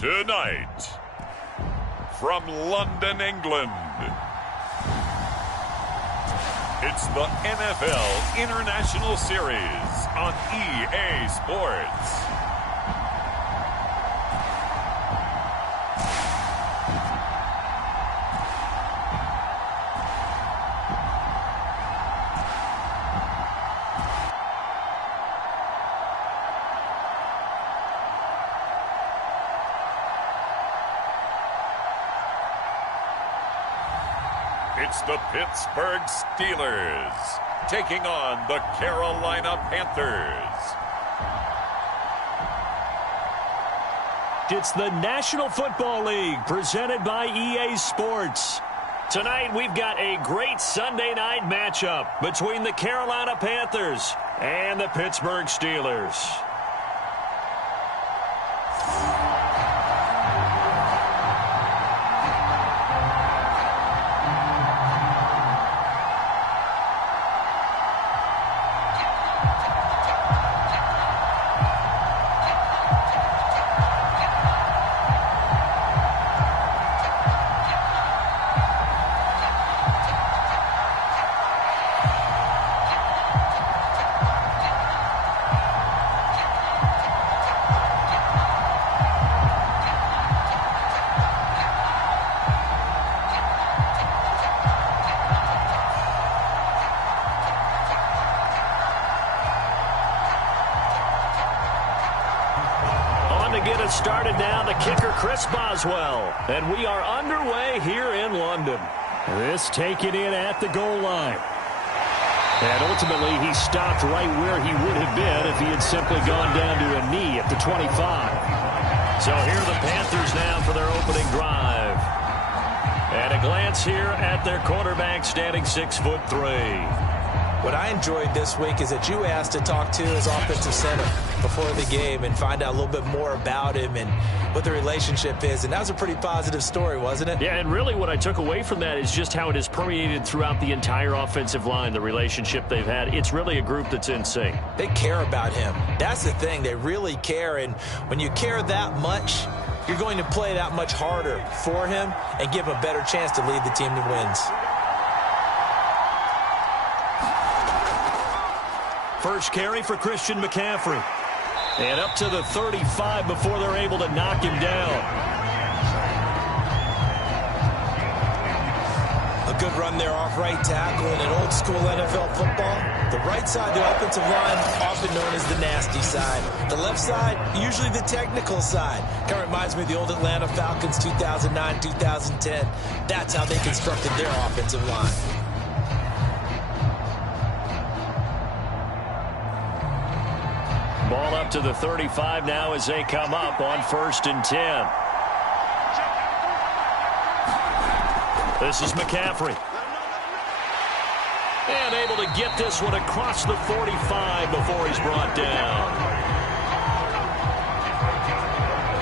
Tonight, from London, England, it's the NFL International Series on EA Sports. It's the Pittsburgh Steelers taking on the Carolina Panthers. It's the National Football League presented by EA Sports. Tonight we've got a great Sunday night matchup between the Carolina Panthers and the Pittsburgh Steelers. Started now, the kicker Chris Boswell, and we are underway here in London. This taken in at the goal line. And ultimately, he stopped right where he would have been if he had simply gone down to a knee at the 25. So here are the Panthers now for their opening drive. And a glance here at their quarterback standing 6'3". What I enjoyed this week is that you asked to talk to his offensive center before the game and find out a little bit more about him and what the relationship is. And that was a pretty positive story, wasn't it? Yeah, and really what I took away from that is just how it has permeated throughout the entire offensive line, the relationship they've had. It's really a group that's in sync. They care about him. That's the thing. They really care. And when you care that much, you're going to play that much harder for him and give him a better chance to lead the team to wins. First carry for Christian McCaffrey. And up to the 35 before they're able to knock him down. A good run there off right tackle in an old school NFL football. The right side, the offensive line, often known as the nasty side. The left side, usually the technical side. Kind of reminds me of the old Atlanta Falcons 2009-2010. That's how they constructed their offensive line. Ball up to the 35 now as they come up on 1st and 10. This is McCaffrey. And able to get this one across the 45 before he's brought down.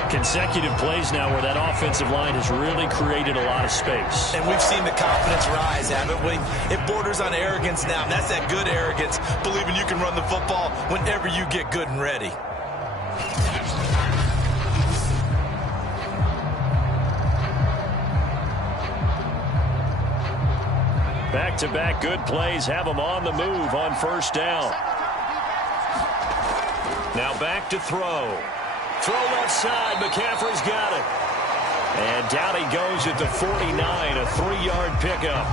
Consecutive plays now where that offensive line has really created a lot of space. And we've seen the confidence rise, haven't we? It borders on arrogance now, and that's that good arrogance, believing you can run the football whenever you get good and ready. Back-to-back good plays have them on the move on 1st down. Now back to throw. Throw left side, McCaffrey's got it. And down he goes at the 49, a 3-yard pickup.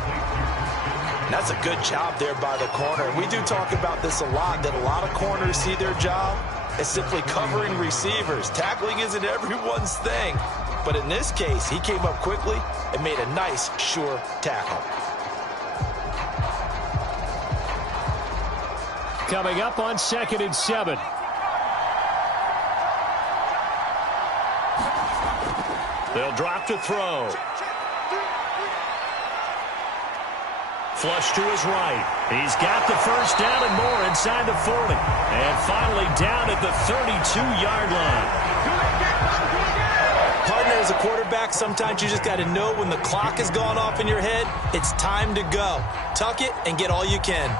That's a good job there by the corner. We do talk about this a lot, that a lot of corners see their job as simply covering receivers. Tackling isn't everyone's thing. But in this case, he came up quickly and made a nice, sure tackle. Coming up on 2nd and 7. They'll drop to throw. Flush to his right. He's got the 1st down and more inside the 40. And finally down at the 32-yard line. Partner, as a quarterback, sometimes you just got to know when the clock has gone off in your head, it's time to go. Tuck it and get all you can.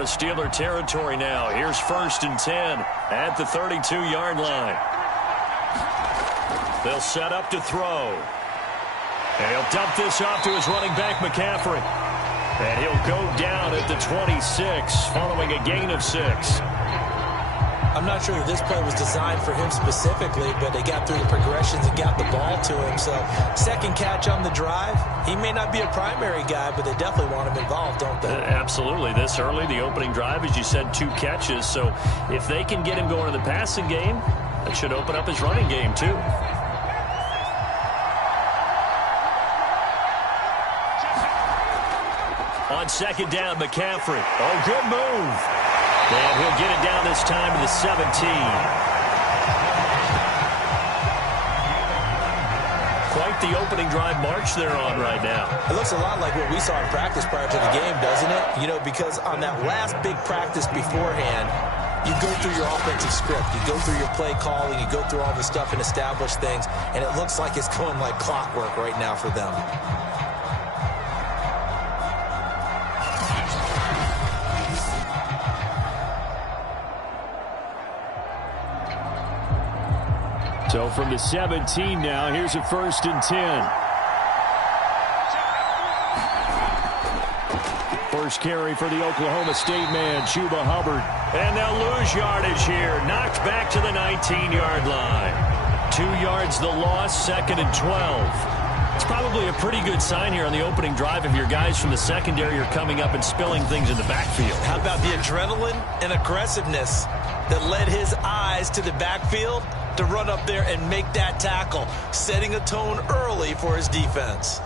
out of Steeler territory now. Here's 1st and 10 at the 32-yard line. They'll set up to throw. And he'll dump this off to his running back, McCaffrey. And he'll go down at the 26 following a gain of 6. I'm not sure that this play was designed for him specifically, but they got through the progressions and got the ball to him. So, second catch on the drive. He may not be a primary guy, but they definitely want him involved, don't they? Absolutely. This early, the opening drive, as you said, 2 catches. So, if they can get him going in the passing game, that should open up his running game, too. On 2nd down, McCaffrey. Oh, good move. And he'll get it down this time to the 17. Quite the opening drive march they're on right now. It looks a lot like what we saw in practice prior to the game, doesn't it? You know, because on that last big practice beforehand, you go through your offensive script. You go through your play calling. You go through all the stuff and establish things. And it looks like it's going like clockwork right now for them. So from the 17 now, here's a 1st and 10. First carry for the Oklahoma State man, Chuba Hubbard. And they'll lose yardage here. Knocked back to the 19-yard line. 2 yards the loss, 2nd and 12. It's probably a pretty good sign here on the opening drive if your guys from the secondary are coming up and spilling things in the backfield. How about the adrenaline and aggressiveness that led his eyes to the backfield to run up there and make that tackle, setting a tone early for his defense.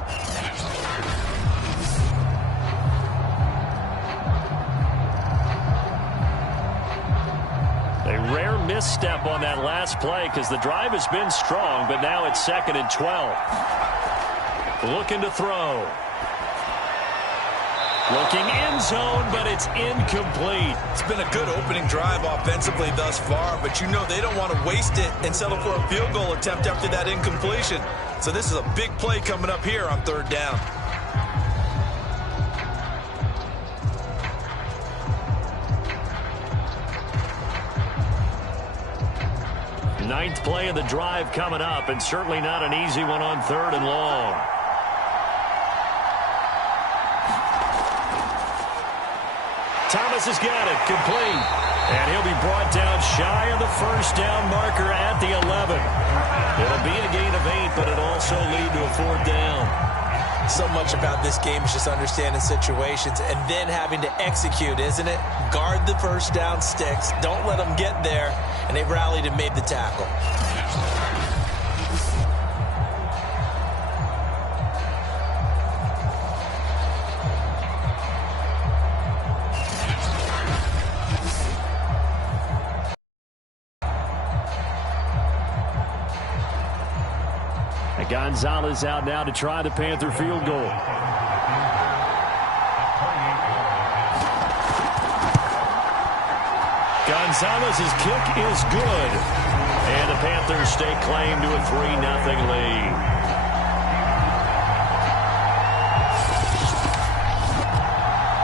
A rare misstep on that last play because the drive has been strong, but now it's 2nd and 12. Looking to throw. Looking end zone, but it's incomplete. It's been a good opening drive offensively thus far, but you know they don't want to waste it and settle for a field goal attempt after that incompletion. So this is a big play coming up here on 3rd down. Ninth play of the drive coming up, and certainly not an easy one on 3rd and long. Thomas has got it, complete. And he'll be brought down shy of the 1st down marker at the 11. It'll be a gain of 8, but it'll also lead to a 4th down. So much about this game is just understanding situations and then having to execute, isn't it? Guard the 1st down sticks. Don't let them get there. And they rallied and made the tackle. Gonzalez out now to try the Panther field goal. Gonzalez's kick is good. And the Panthers stake claim to a 3-0 lead.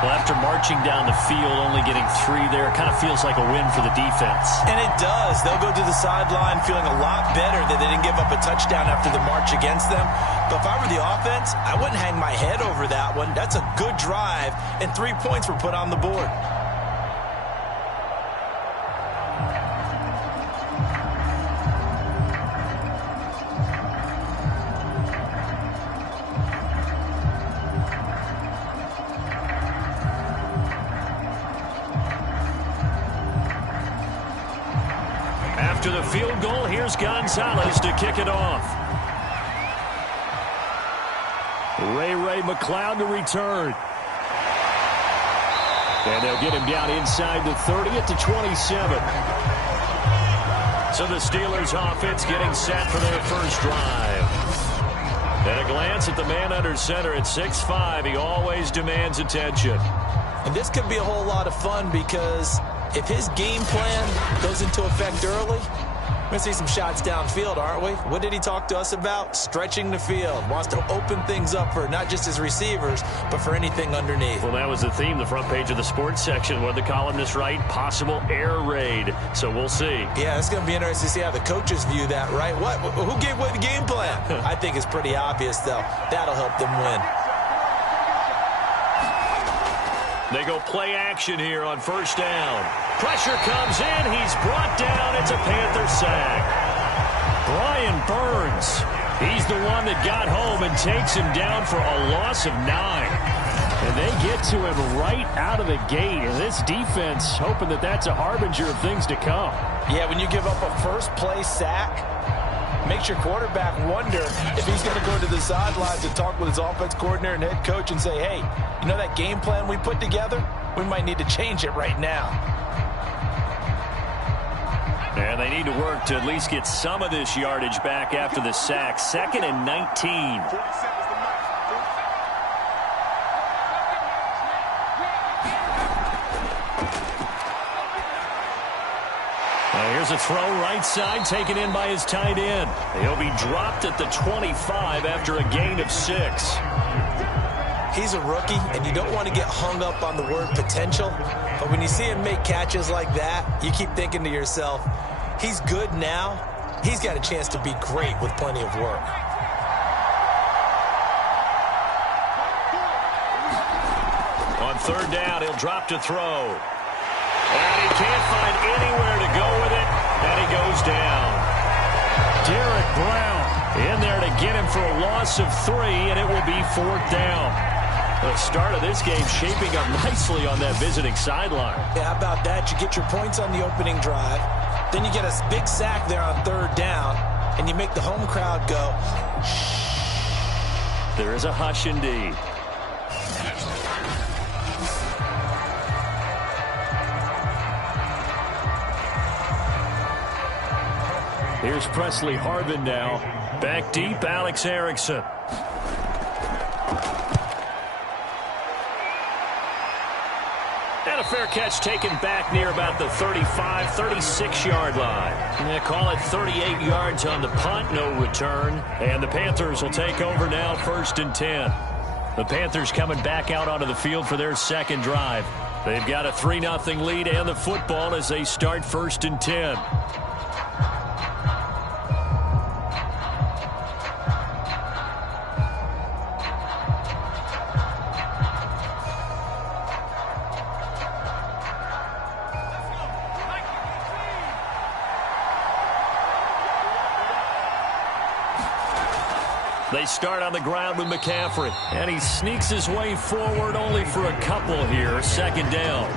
Well, after marching down the field, only getting 3 there, it kind of feels like a win for the defense. And it does. They'll go to the sideline feeling a lot better that they didn't give up a touchdown after the march against them. But if I were the offense, I wouldn't hang my head over that one. That's a good drive, and 3 points were put on the board. After the field goal, here's Gonzalez to kick it off. Ray McLeod to return. And they'll get him down inside the 30 at the 27. So the Steelers offense getting set for their first drive. And a glance at the man under center at 6'5". He always demands attention. And this could be a whole lot of fun because if his game plan goes into effect early, We're going to see some shots downfield, aren't we? What did he talk to us about? Stretching the field. Wants to open things up for not just his receivers, but for anything underneath. Well, that was the theme, the front page of the sports section. What the columnist write? Possible air raid. So we'll see. Yeah, it's going to be interesting to see how the coaches view that, right? What? Who gave away the game plan? I think it's pretty obvious, though. That'll help them win. They go play action here on first down. Pressure comes in. He's brought down. It's a Panther sack. Brian Burns. He's the one that got home and takes him down for a loss of 9. And they get to him right out of the gate. And this defense hoping that that's a harbinger of things to come. Yeah, when you give up a first-play sack, makes your quarterback wonder if he's going to go to the sidelines and talk with his offense coordinator and head coach and say, hey, you know that game plan we put together? We might need to change it right now. And they need to work to at least get some of this yardage back after the sack. 2nd and 19. Here's a throw right side, taken in by his tight end. He'll be dropped at the 25 after a gain of 6. He's a rookie, and you don't want to get hung up on the word potential. But when you see him make catches like that, you keep thinking to yourself, he's good now. He's got a chance to be great with plenty of work. On 3rd down, he'll drop to throw. And he can't find anywhere to go with it, and he goes down. Derek Brown in there to get him for a loss of 3, and it will be 4th down. The start of this game shaping up nicely on that visiting sideline. Yeah, how about that? You get your points on the opening drive, then you get a big sack there on 3rd down, and you make the home crowd go, shh. There is a hush indeed. Here's Presley Harvin now. Back deep, Alex Erickson. And a fair catch taken back near about the 35, 36-yard line. They call it 38 yards on the punt, no return. And the Panthers will take over now, 1st and 10. The Panthers coming back out onto the field for their 2nd drive. They've got a 3-0 lead and the football as they start 1st and 10. They start on the ground with McCaffrey, and he sneaks his way forward only for a couple here. 2nd down.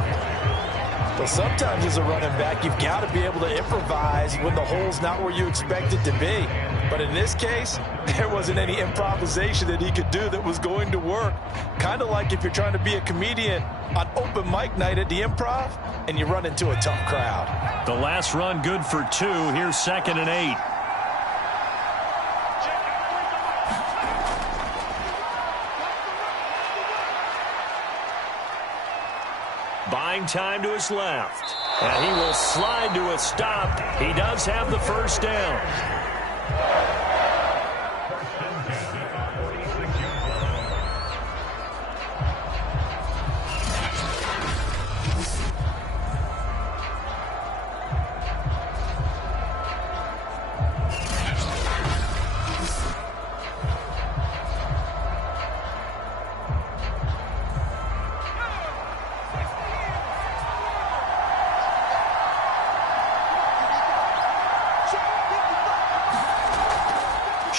Well, sometimes as a running back, you've got to be able to improvise when the hole's not where you expect it to be. But in this case, there wasn't any improvisation that he could do that was going to work. Kind of like if you're trying to be a comedian on open mic night at the Improv, and you run into a tough crowd. The last run good for 2. Here's 2nd and 8. Buying time to his left. And he will slide to a stop. He does have the 1st down.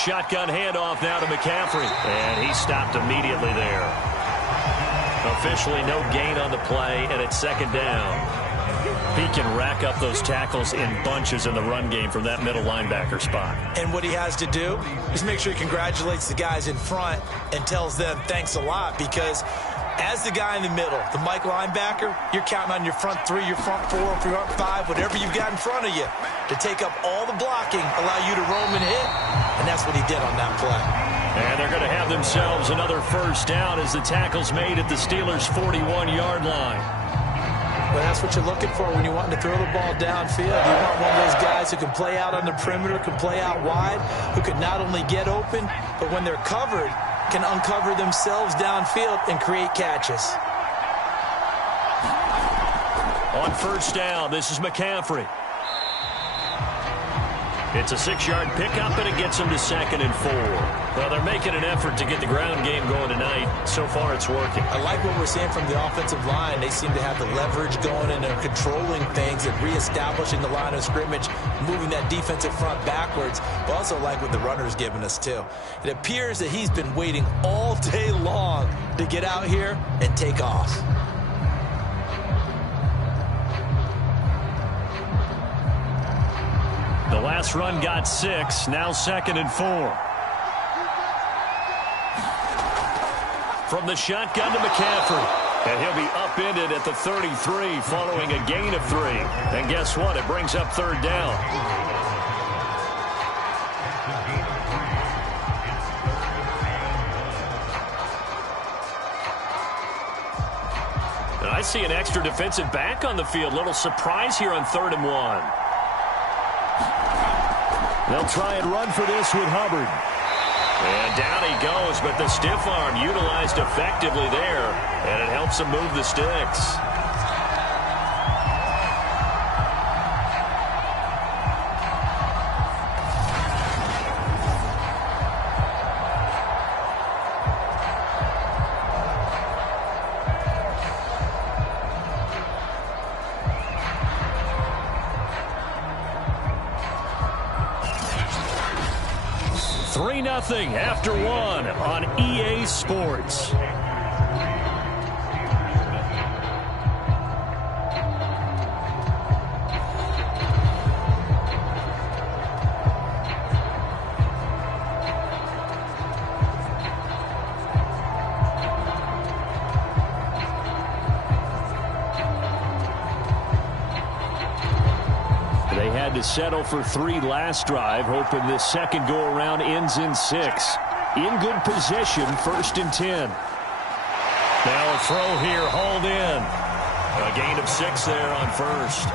Shotgun handoff now to McCaffrey. And he stopped immediately there. Officially no gain on the play, and it's 2nd down. He can rack up those tackles in bunches in the run game from that middle linebacker spot. And what he has to do is make sure he congratulates the guys in front and tells them thanks a lot, because as the guy in the middle, the Mike linebacker, you're counting on your front 3, your front 4, your front 5, whatever you've got in front of you to take up all the blocking, allow you to roam and hit, and that's what he did on that play. And they're going to have themselves another 1st down as the tackle's made at the Steelers' 41-yard line. Well, that's what you're looking for when you're wanting to throw the ball downfield. You want one of those guys who can play out on the perimeter, can play out wide, who can not only get open, but when they're covered, can uncover themselves downfield and create catches. On first down, this is McCaffrey. It's a 6-yard pickup, and it gets them to 2nd and 4. Well, they're making an effort to get the ground game going tonight. So far, it's working. I like what we're seeing from the offensive line. They seem to have the leverage going, and they're controlling things and reestablishing the line of scrimmage, moving that defensive front backwards. But also like what the runner's giving us, too. It appears that he's been waiting all day long to get out here and take off. The last run got 6, now 2nd and 4. From the shotgun to McCaffrey. And he'll be upended at the 33 following a gain of 3. And guess what? It brings up 3rd down. And I see an extra defensive back on the field. Little surprise here on 3rd and 1. They'll try and run for this with Hubbard. And down he goes, but the stiff arm utilized effectively there, and it helps him move the sticks. After 1 on EA Sports. They had to settle for 3 last drive, hoping this second go-around ends in 6. In good position, 1st and 10. Now a throw here, hauled in. A gain of 6 there on 1st.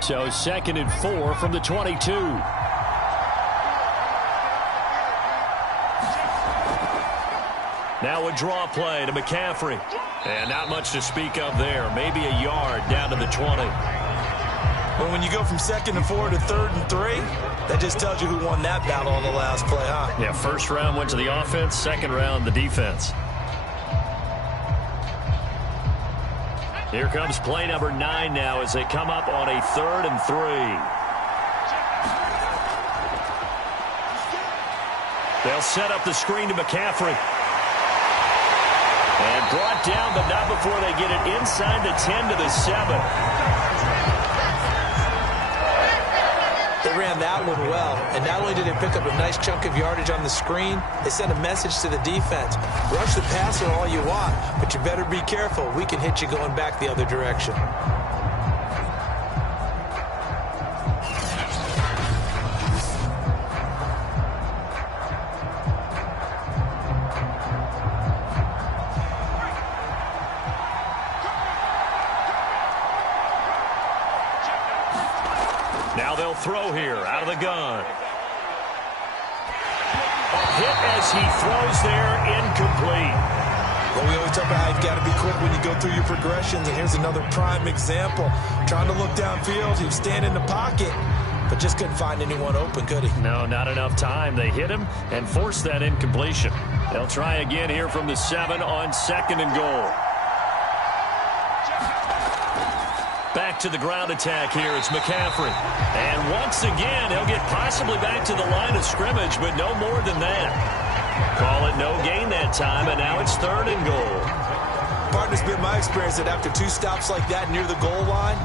So 2nd and 4 from the 22. Now a draw play to McCaffrey. And not much to speak of there. Maybe a yard down to the 20. Well, when you go from 2nd and 4 to 3rd and 3, that just tells you who won that battle on the last play, huh? Yeah, first round went to the offense, second round the defense. Here comes play number 9 now as they come up on a 3rd and 3. They'll set up the screen to McCaffrey. And brought down, but not before they get it inside the 10 to the 7. They ran that one well, and not only did they pick up a nice chunk of yardage on the screen, they sent a message to the defense. Rush the passer all you want, but you better be careful. We can hit you going back the other direction. Now they'll throw here out of the gun. A hit as he throws there, incomplete. Well, we always talk about how you've got to be quick when you go through your progressions, and here's another prime example. Trying to look downfield, he was standing in the pocket, but just couldn't find anyone open, could he? No, not enough time. They hit him and forced that incompletion. They'll try again here from the 7 on 2nd and goal. Back to the ground attack here. It's McCaffrey. And once again, he'll get possibly back to the line of scrimmage, but no more than that. Call it no gain that time, and now it's 3rd and goal. Partner's been my experience that after 2 stops like that near the goal line,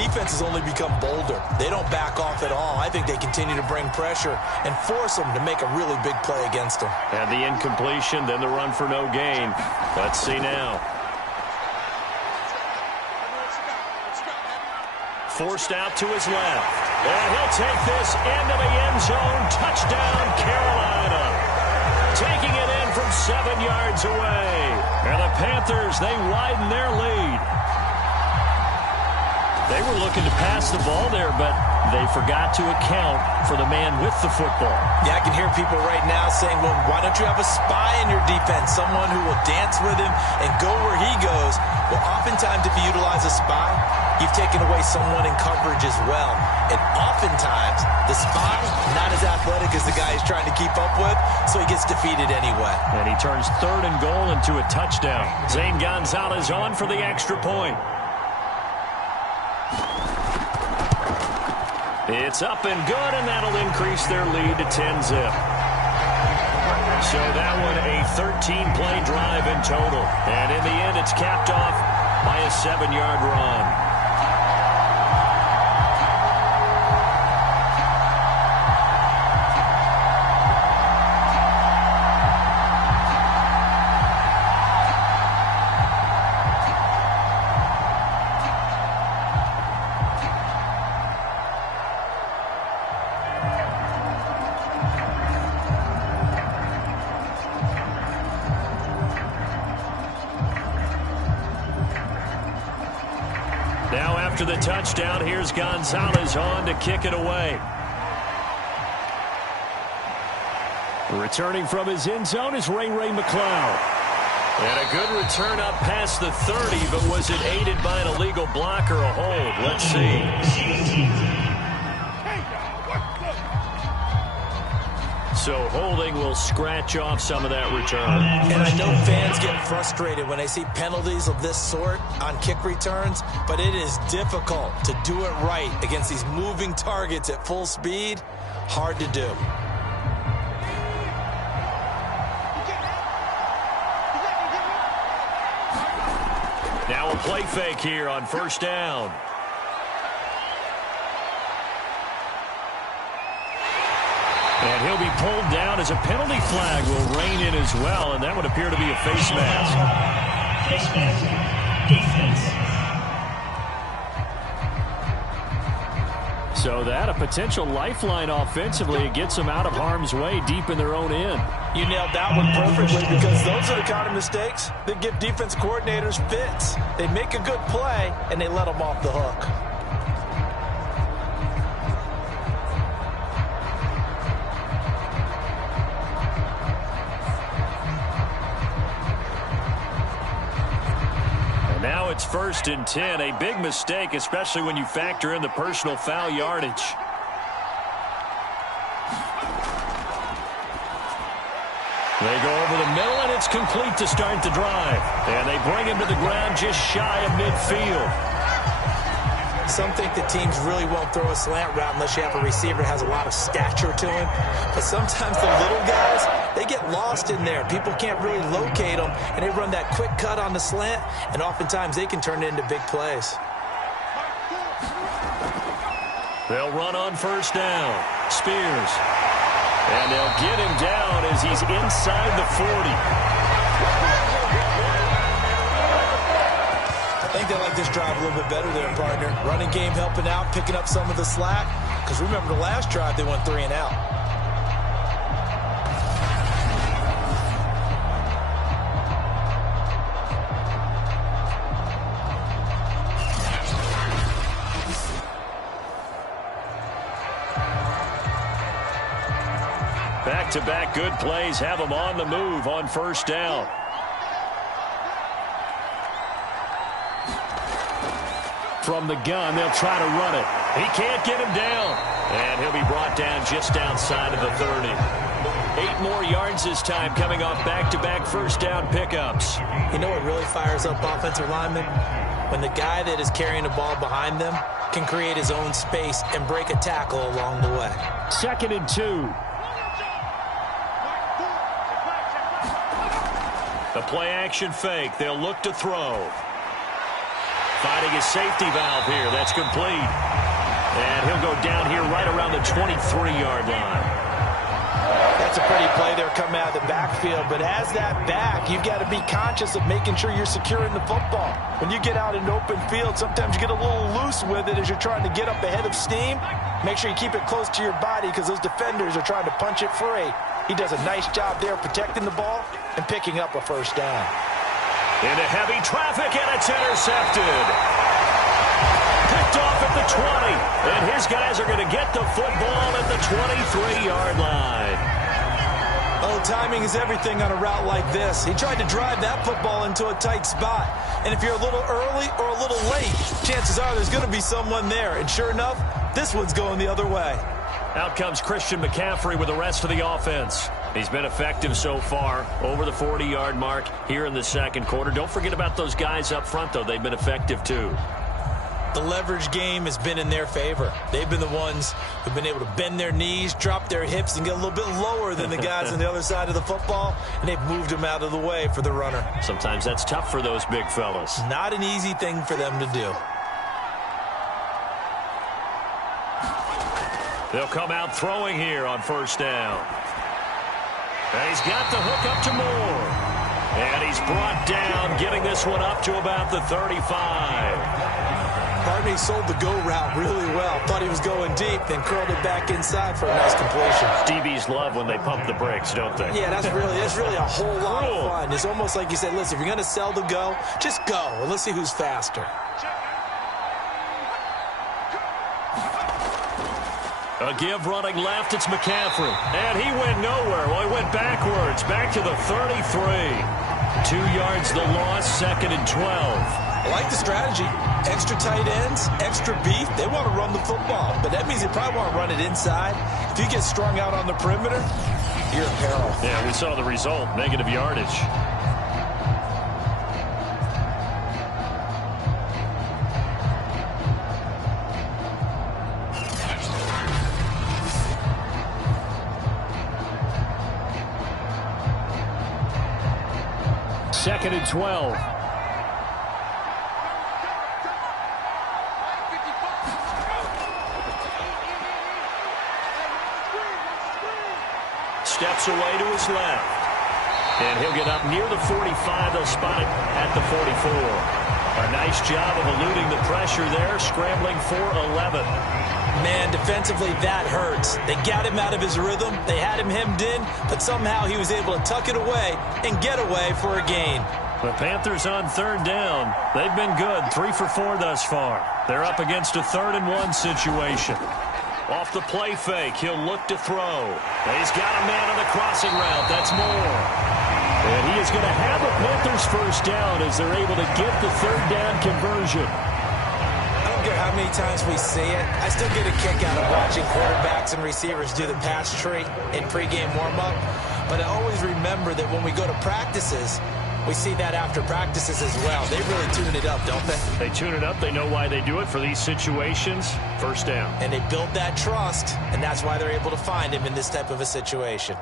defense has only become bolder. They don't back off at all. I think they continue to bring pressure and force them to make a really big play against them. And the incompletion, then the run for no gain. Let's see now. Forced out to his left. And he'll take this into the end zone. Touchdown, Carolina. Taking it in from 7 yards away. And the Panthers, they widen their lead. They were looking to pass the ball there, but they forgot to account for the man with the football. Yeah, I can hear people right now saying, well, why don't you have a spy in your defense, someone who will dance with him and go where he goes? Well, oftentimes if you utilize a spy, you've taken away someone in coverage as well. And oftentimes, the spy, not as athletic as the guy he's trying to keep up with, so he gets defeated anyway. And he turns 3rd and goal into a touchdown. Zane Gonzalez on for the extra point. It's up and good, and that'll increase their lead to 10-zip. So that one a 13-play drive in total. And in the end, it's capped off by a 7-yard run. Now after the touchdown, here's Gonzalez on to kick it away. Returning from his end zone is Ray McCloud. And a good return up past the 30, but was it aided by an illegal block or a hold? Let's see. So holding will scratch off some of that return. And I know fans get frustrated when they see penalties of this sort on kick returns, but it is difficult to do it right against these moving targets at full speed. Hard to do. Now a play fake here on 1st down. And he'll be pulled down as a penalty flag will rein in as well, and that would appear to be a face mask. Face mask. Defense. So that a potential lifeline offensively. It gets them out of harm's way deep in their own end. You nailed that one perfectly, because those are the kind of mistakes that give defense coordinators fits. They make a good play, and they let them off the hook. Now it's 1st and 10. A big mistake, especially when you factor in the personal foul yardage. They go over the middle, and it's complete to start the drive. And they bring him to the ground just shy of midfield. Some think that teams really won't throw a slant route unless you have a receiver that has a lot of stature to him. But sometimes the little guys, they get lost in there. People can't really locate them, and they run that quick cut on the slant, and oftentimes they can turn it into big plays. They'll run on 1st down. Spears. And they'll get him down as he's inside the 40. I think they like this drive a little bit better there, partner. Running game helping out, picking up some of the slack. Because remember, the last drive, they went 3 and out. Back-to-back good plays have them on the move on 1st down. From the gun, they'll try to run it. He can't get him down. And he'll be brought down just outside of the 30. 8 more yards this time, coming off back-to-back 1st down pickups. You know what really fires up offensive linemen? When the guy that is carrying the ball behind them can create his own space and break a tackle along the way. 2nd and 2. The play-action fake. They'll look to throw. Finding his safety valve here. That's complete. And he'll go down here right around the 23-yard line. That's a pretty play there coming out of the backfield. But as that back, you've got to be conscious of making sure you're securing the football. When you get out in open field, sometimes you get a little loose with it as you're trying to get up ahead of steam. Make sure you keep it close to your body because those defenders are trying to punch it free. He does a nice job there protecting the ball and picking up a first down. Into heavy traffic, and it's intercepted. Picked off at the 20, and his guys are going to get the football at the 23-yard line. Oh, timing is everything on a route like this. He tried to drive that football into a tight spot. And if you're a little early or a little late, chances are there's going to be someone there. And sure enough, this one's going the other way. Out comes Christian McCaffrey with the rest of the offense. He's been effective so far, over the 40-yard mark here in the second quarter. Don't forget about those guys up front, though. They've been effective, too. The leverage game has been in their favor. They've been the ones who've been able to bend their knees, drop their hips, and get a little bit lower than the guys on the other side of the football, and they've moved them out of the way for the runner. Sometimes that's tough for those big fellas. Not an easy thing for them to do. They'll come out throwing here on first down. And he's got the hook up to Moore. And he's brought down, getting this one up to about the 35. Hartney sold the go route really well. Thought he was going deep, then curled it back inside for a nice completion. DBs love when they pump the brakes, don't they? Yeah, that's really a whole lot of fun. It's almost like you said, listen, if you're going to sell the go, just go, and let's see who's faster. A give running left, it's McCaffrey. And he went nowhere. Well, he went backwards, back to the 33. 2 yards the loss, 2nd and 12. I like the strategy. Extra tight ends, extra beef. They want to run the football, but that means they probably want to run it inside. If you get strung out on the perimeter, you're in peril. Yeah, we saw the result, negative yardage. Second and 12. Steps away to his left. And he'll get up near the 45. They'll spot it at the 44. A nice job of eluding the pressure there, scrambling for 11. Man, defensively, that hurts. They got him out of his rhythm. They had him hemmed in, but somehow he was able to tuck it away and get away for a gain. The Panthers on third down. They've been good, 3 for 4 thus far. They're up against a 3rd and 1 situation. Off the play fake, he'll look to throw. He's got a man on the crossing route. That's Moore. And he is going to have the Panthers first down as they're able to get the 3rd down conversion. I don't care how many times we see it. I still get a kick out of watching quarterbacks and receivers do the pass tree in pregame warm-up. But I always remember that when we go to practices, we see that after practices as well. They really tune it up, don't they? They tune it up. They know why they do it for these situations. First down. And they build that trust, and that's why they're able to find him in this type of a situation.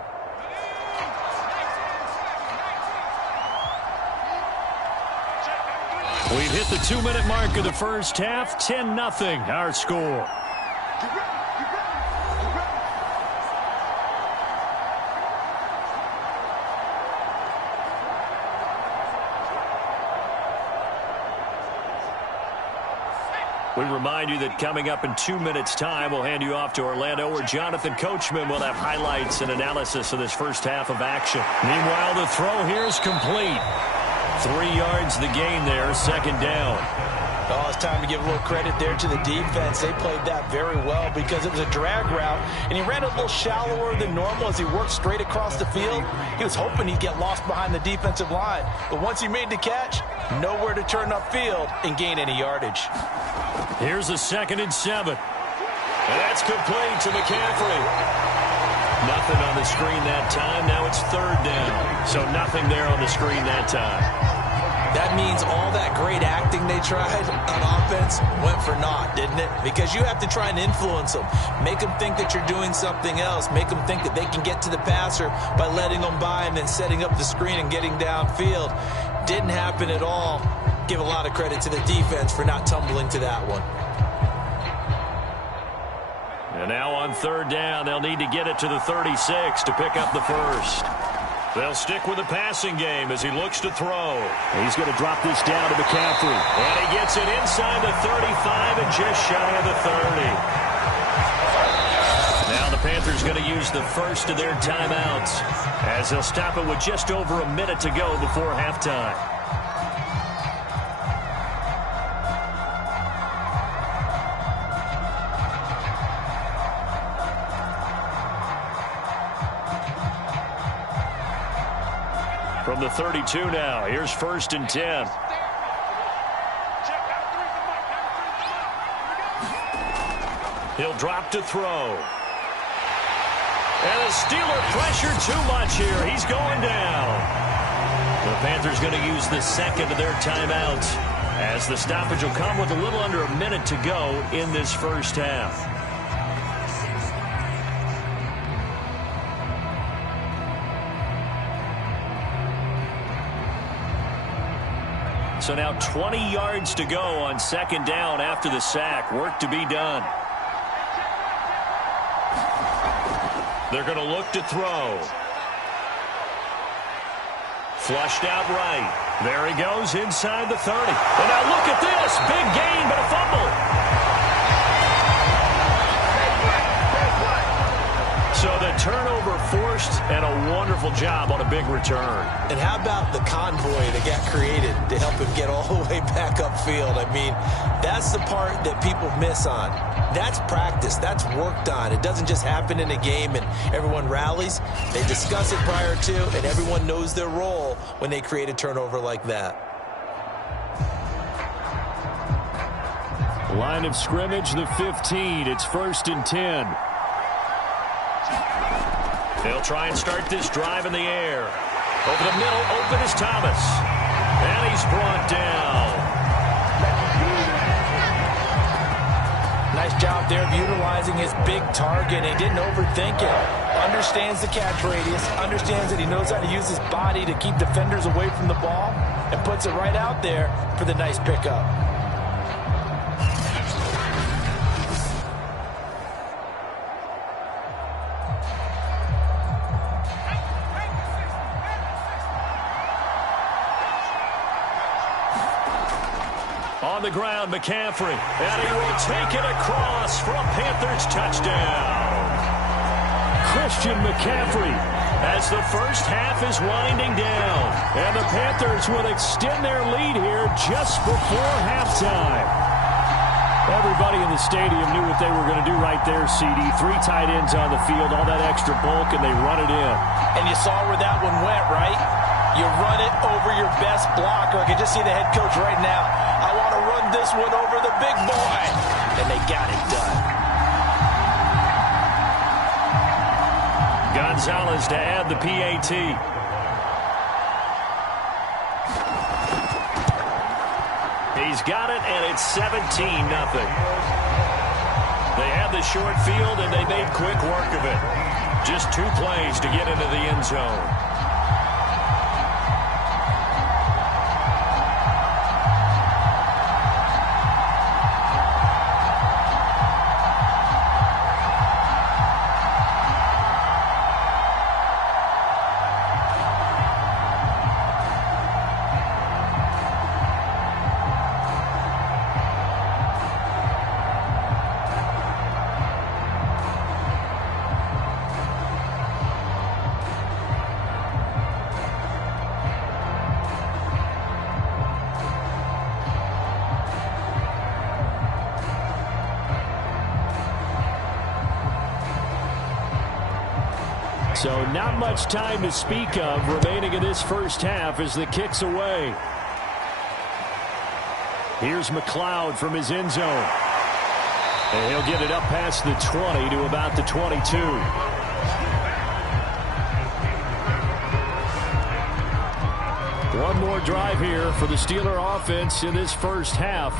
We've hit the 2-minute mark of the first half. 10-0 our score. We remind you that coming up in 2 minutes' time, we'll hand you off to Orlando, where Jonathan Coachman will have highlights and analysis of this first half of action. Meanwhile, the throw here is complete. 3 yards the gain there, 2nd down. Oh, it's time to give a little credit there to the defense. They played that very well because it was a drag route, and he ran a little shallower than normal as he worked straight across the field. He was hoping he'd get lost behind the defensive line, but once he made the catch, nowhere to turn upfield and gain any yardage. Here's a 2nd and 7. And that's complete to McCaffrey. Nothing on the screen that time. Now it's 3rd down. So nothing there on the screen that time. That means all that great acting they tried on offense went for naught, didn't it? Because you have to try and influence them. Make them think that you're doing something else. Make them think that they can get to the passer by letting them by and then setting up the screen and getting downfield. Didn't happen at all. Give a lot of credit to the defense for not tumbling to that one. And now on third down, they'll need to get it to the 36 to pick up the first. They'll stick with the passing game as he looks to throw. He's going to drop this down to McCaffrey. And he gets it inside the 35 and just shy of the 30. Now the Panthers going to use the first of their timeouts as they'll stop it with just over a minute to go before halftime. From the 32 now, here's 1st and 10. He'll drop to throw. And the Steeler pressure too much here. He's going down. The Panthers going to use the second of their timeouts as the stoppage will come with a little under a minute to go in this first half. So now 20 yards to go on 2nd down after the sack. Work to be done. They're going to look to throw. Flushed out right. There he goes inside the 30. And now look at this. Big gain, but a fumble. So the turnover forced and a wonderful job on a big return. And how about the convoy that got created to help him get all the way back upfield? I mean, that's the part that people miss on. That's practice. That's worked on. It doesn't just happen in a game and everyone rallies. They discuss it prior to, and everyone knows their role when they create a turnover like that. Line of scrimmage, the 15. It's 1st and 10. They'll try and start this drive in the air. Over the middle, open is Thomas. And he's brought down. Nice job there of utilizing his big target. He didn't overthink it. Understands the catch radius. Understands that he knows how to use his body to keep defenders away from the ball. And puts it right out there for the nice pickup. On the ground, McCaffrey. And he will take it across for a Panthers touchdown. Christian McCaffrey. As the first half is winding down. And the Panthers will extend their lead here just before halftime. Everybody in the stadium knew what they were going to do right there, CD. 3 tight ends on the field, all that extra bulk, and they run it in. And you saw where that one went, right? You run it over your best blocker. I can just see the head coach right now. I want to run this one over the big boy. And they got it done. Gonzalez to add the PAT. He's got it, and it's 17-0. They had the short field, and they made quick work of it. Just 2 plays to get into the end zone. So not much time to speak of remaining in this first half as the kick's away. Here's McLeod from his end zone. And he'll get it up past the 20 to about the 22. One more drive here for the Steeler offense in this first half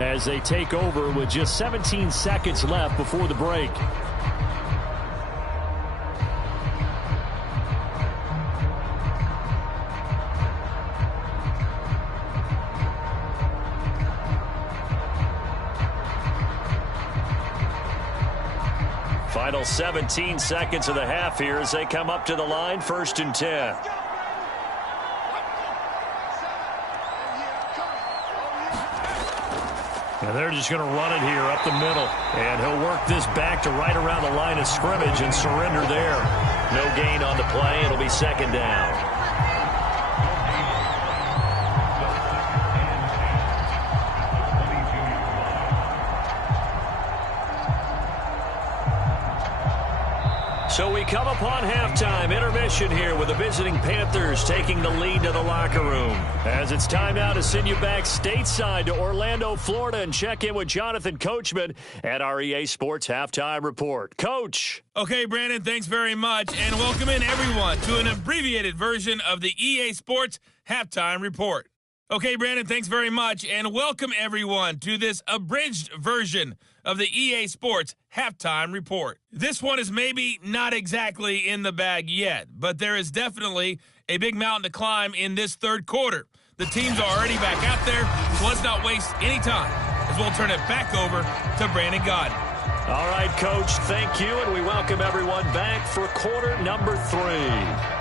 as they take over with just 17 seconds left before the break. Final 17 seconds of the half here as they come up to the line, 1st and 10. And they're just going to run it here up the middle. And he'll work this back to right around the line of scrimmage and surrender there. No gain on the play. It'll be 2nd down. So we come upon halftime intermission here with the visiting Panthers taking the lead to the locker room. As it's time now to send you back stateside to Orlando, Florida, and check in with Jonathan Coachman at our EA Sports Halftime Report. Coach. Okay, Brandon, thanks very much, and welcome in everyone to an abbreviated version of the EA Sports Halftime Report. Okay, Brandon, thanks very much, and welcome everyone to this abridged version of the EA Sports Halftime Report. This one is maybe not exactly in the bag yet, but there is definitely a big mountain to climb in this third quarter. The teams are already back out there, so let's not waste any time as we'll turn it back over to Brandon Godden. All right, Coach, thank you, and we welcome everyone back for quarter number 3.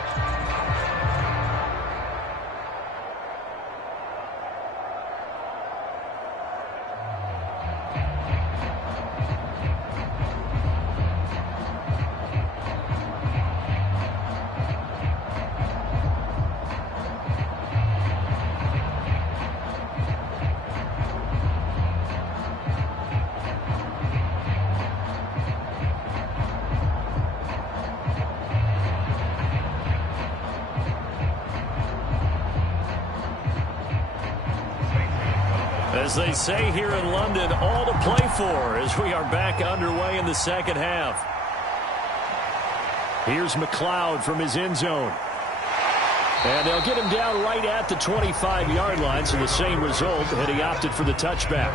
As they say here in London, all to play for as we are back underway in the second half. Here's McLeod from his end zone. And they'll get him down right at the 25-yard line, so the same result, and he opted for the touchback.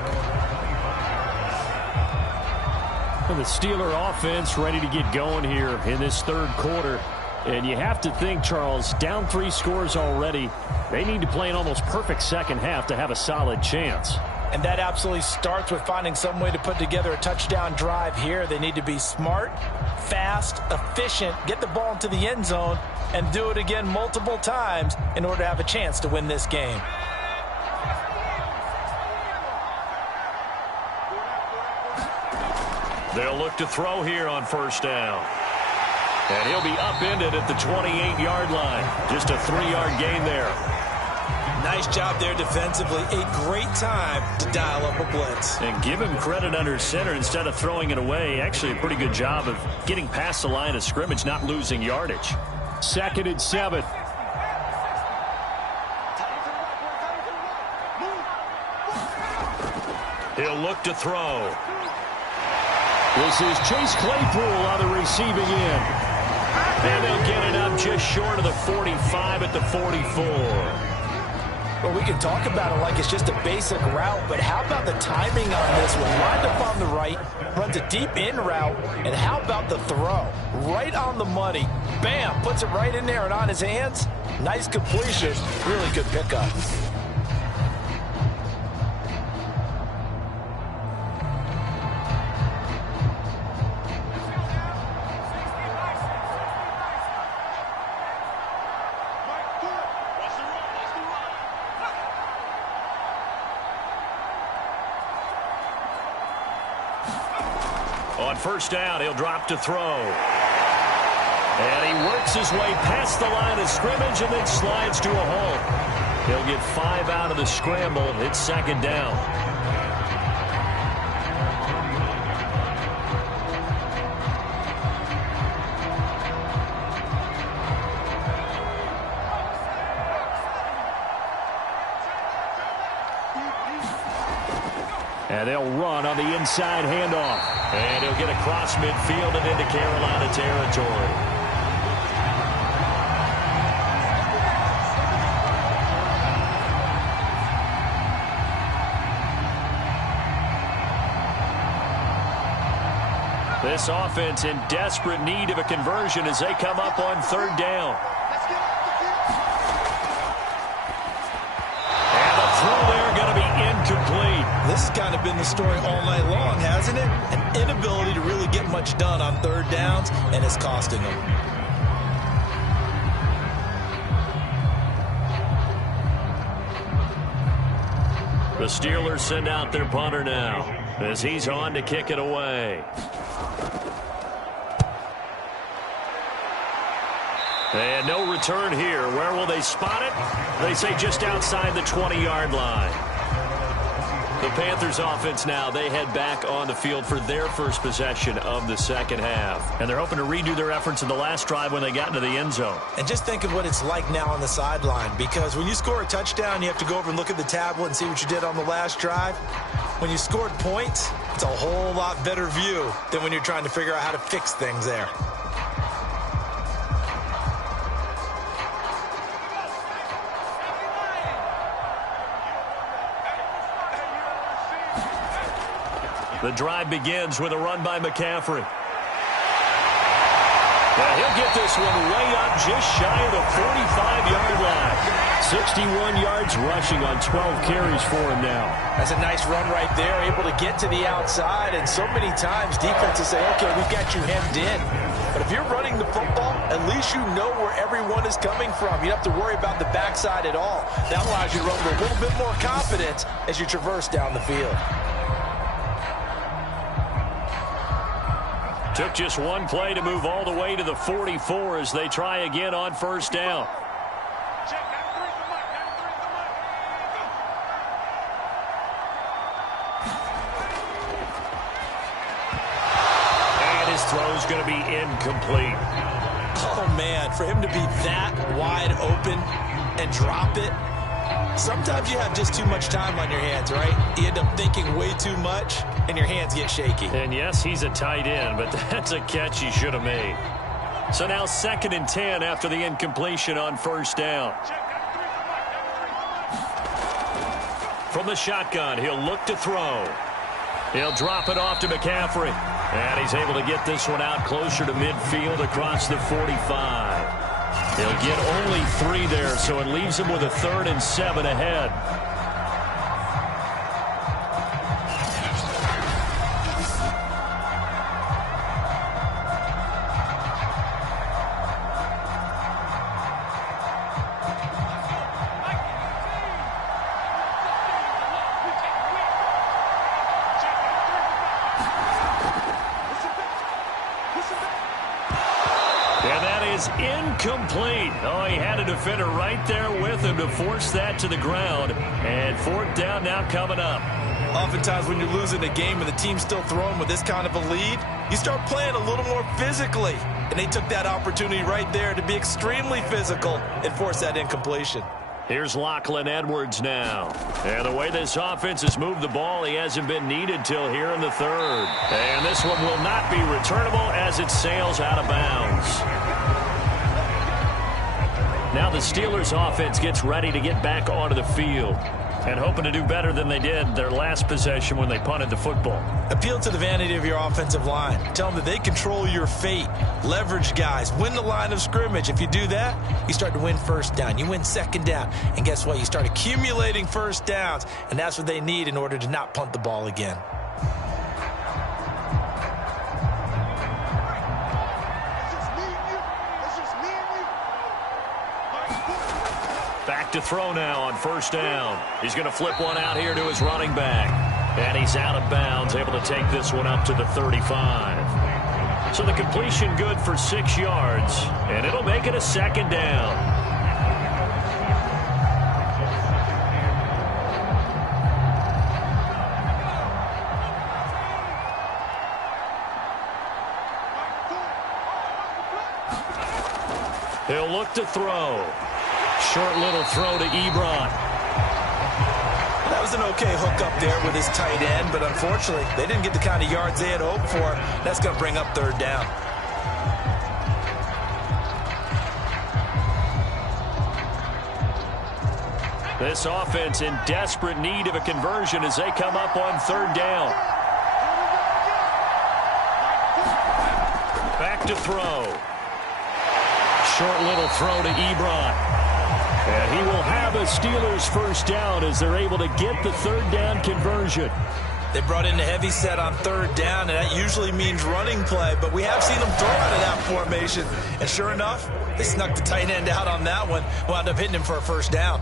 And the Steeler offense ready to get going here in this third quarter. And you have to think, Charles, down 3 scores already. They need to play an almost perfect second half to have a solid chance. And that absolutely starts with finding some way to put together a touchdown drive here. They need to be smart, fast, efficient, get the ball into the end zone, and do it again multiple times in order to have a chance to win this game. They'll look to throw here on 1st down. And he'll be upended at the 28-yard line. Just a 3-yard gain there. Nice job there defensively. A great time to dial up a blitz. And give him credit under center instead of throwing it away. Actually, a pretty good job of getting past the line of scrimmage, not losing yardage. 2nd and 7. He'll look to throw. This is Chase Claypool on the receiving end. And they'll get it up just short of the 45 at the 44. Well, we can talk about it like it's just a basic route, but how about the timing on this one? Lined up on the right, runs a deep in route, and how about the throw? Right on the money. Bam, puts it right in there and on his hands. Nice completion, really good pickup. On 1st down, he'll drop to throw. And he works his way past the line of scrimmage and then slides to a halt. He'll get 5 out of the scramble. It's 2nd down. And they'll run on the inside handoff. And he'll get across midfield and into Carolina territory. This offense in desperate need of a conversion as they come up on 3rd down. And the throw there going to be incomplete. This has kind of been the story all night long, hasn't it? An inability to really get much much done on third downs, and it's costing them. The Steelers send out their punter now as he's on to kick it away. And no return here. Where will they spot it? They say just outside the 20-yard line. The Panthers offense now, they head back on the field for their first possession of the second half. And they're hoping to redo their efforts in the last drive when they got into the end zone. And just think of what it's like now on the sideline, because when you score a touchdown, you have to go over and look at the tablet and see what you did on the last drive. When you scored points, it's a whole lot better view than when you're trying to figure out how to fix things there. The drive begins with a run by McCaffrey. Now he'll get this one way up just shy of the 45-yard line. 61 yards rushing on 12 carries for him now. That's a nice run right there, able to get to the outside. And so many times defenses say, okay, we've got you hemmed in. But if you're running the football, at least you know where everyone is coming from. You don't have to worry about the backside at all. That allows you to run with a little bit more confidence as you traverse down the field. Took just one play to move all the way to the 44 as they try again on first down. And his throw's going to be incomplete. Oh, man, for him to be that wide open and drop it. Sometimes you have just too much time on your hands, right? You end up thinking way too much, and your hands get shaky. And yes, he's a tight end, but that's a catch he should have made. So now 2nd and 10 after the incompletion on first down. From the shotgun, he'll look to throw. He'll drop it off to McCaffrey. And he's able to get this one out closer to midfield across the 45. He'll get only 3 there, so it leaves him with a 3rd and 7 ahead. Incomplete. Oh, he had a defender right there with him to force that to the ground. And 4th down now coming up. Oftentimes when you're losing a game and the team's still throwing with this kind of a lead, you start playing a little more physically. And they took that opportunity right there to be extremely physical and force that incompletion. Here's Lachlan Edwards now. And the way this offense has moved the ball, he hasn't been needed till here in the 3rd. And this one will not be returnable as it sails out of bounds. Now the Steelers offense gets ready to get back onto the field and hoping to do better than they did their last possession when they punted the football. Appeal to the vanity of your offensive line. Tell them that they control your fate. Leverage guys. Win the line of scrimmage. If you do that, you start to win first down. You win second down. And guess what? You start accumulating first downs. And that's what they need in order to not punt the ball again. Back to throw now on first down. He's going to flip one out here to his running back. And he's out of bounds, able to take this one up to the 35. So the completion good for 6 yards, and it'll make it a 2nd down. He'll look to throw. Short little throw to Ebron. That was an okay hook up there with his tight end, but unfortunately, they didn't get the kind of yards they had hoped for. That's going to bring up 3rd down. This offense in desperate need of a conversion as they come up on 3rd down. Back to throw. Short little throw to Ebron. And he will have a Steelers first down as they're able to get the 3rd down conversion. They brought in a heavy set on third down, and that usually means running play, but we have seen them throw out of that formation. And sure enough, they snuck the tight end out on that one, wound up hitting him for a first down.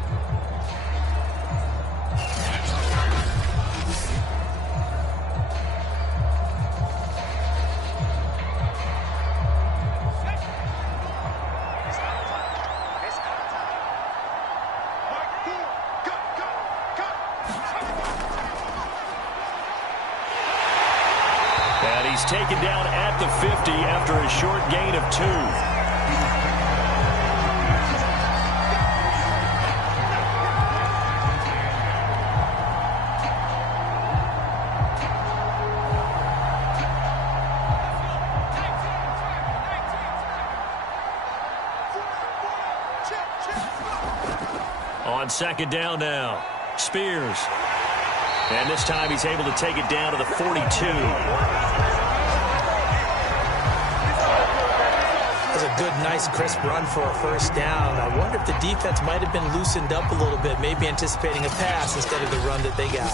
And he's taken down at the 50 after a short gain of 2. On second down now, Spears. And this time he's able to take it down to the 42. That's a good, nice, crisp run for a first down. I wonder if the defense might have been loosened up a little bit, maybe anticipating a pass instead of the run that they got.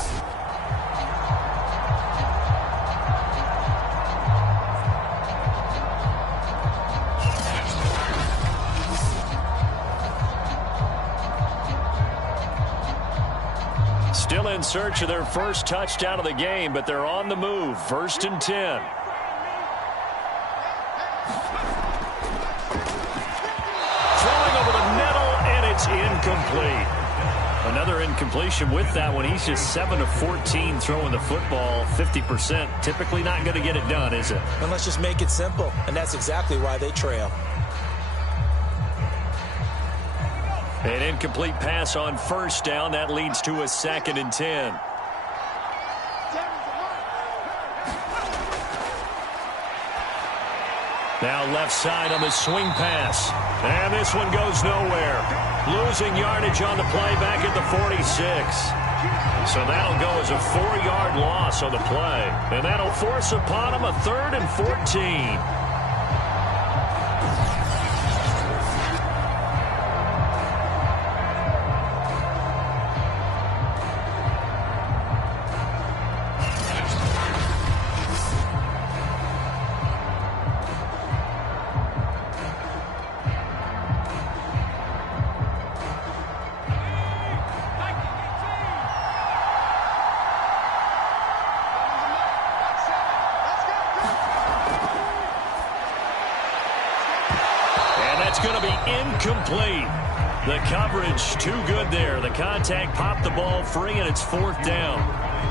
Still in search of their first touchdown of the game, but they're on the move. 1st and 10. Throwing over the middle, and it's incomplete. Another incompletion with that one. He's just 7 of 14 throwing the football, 50%. Typically not going to get it done, is it? And let's just make it simple, and that's exactly why they trail. An incomplete pass on first down. That leads to a 2nd and 10. Now left side on the swing pass. And this one goes nowhere. Losing yardage on the play back at the 46. So that'll go as a 4-yard loss on the play. And that'll force upon him a 3rd and 14. Going to be incomplete. The coverage too good there. The contact popped the ball free, and it's 4th down.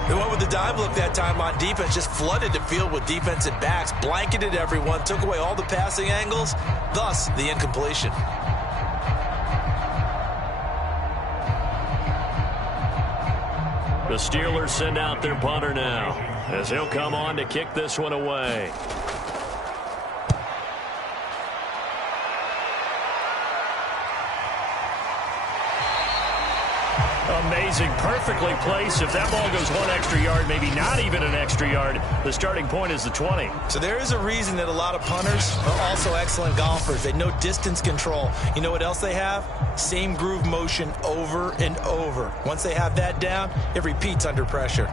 They went with the dime look that time on defense, just flooded the field with defensive backs, blanketed everyone, took away all the passing angles, thus the incompletion. The Steelers send out their punter now, as he'll come on to kick this one away. Amazing, perfectly placed. If that ball goes 1 extra yard, maybe not even an extra yard, the starting point is the 20. So there is a reason that a lot of punters are also excellent golfers. They know distance control. You know what else they have? Same groove motion over and over. Once they have that down, it repeats under pressure.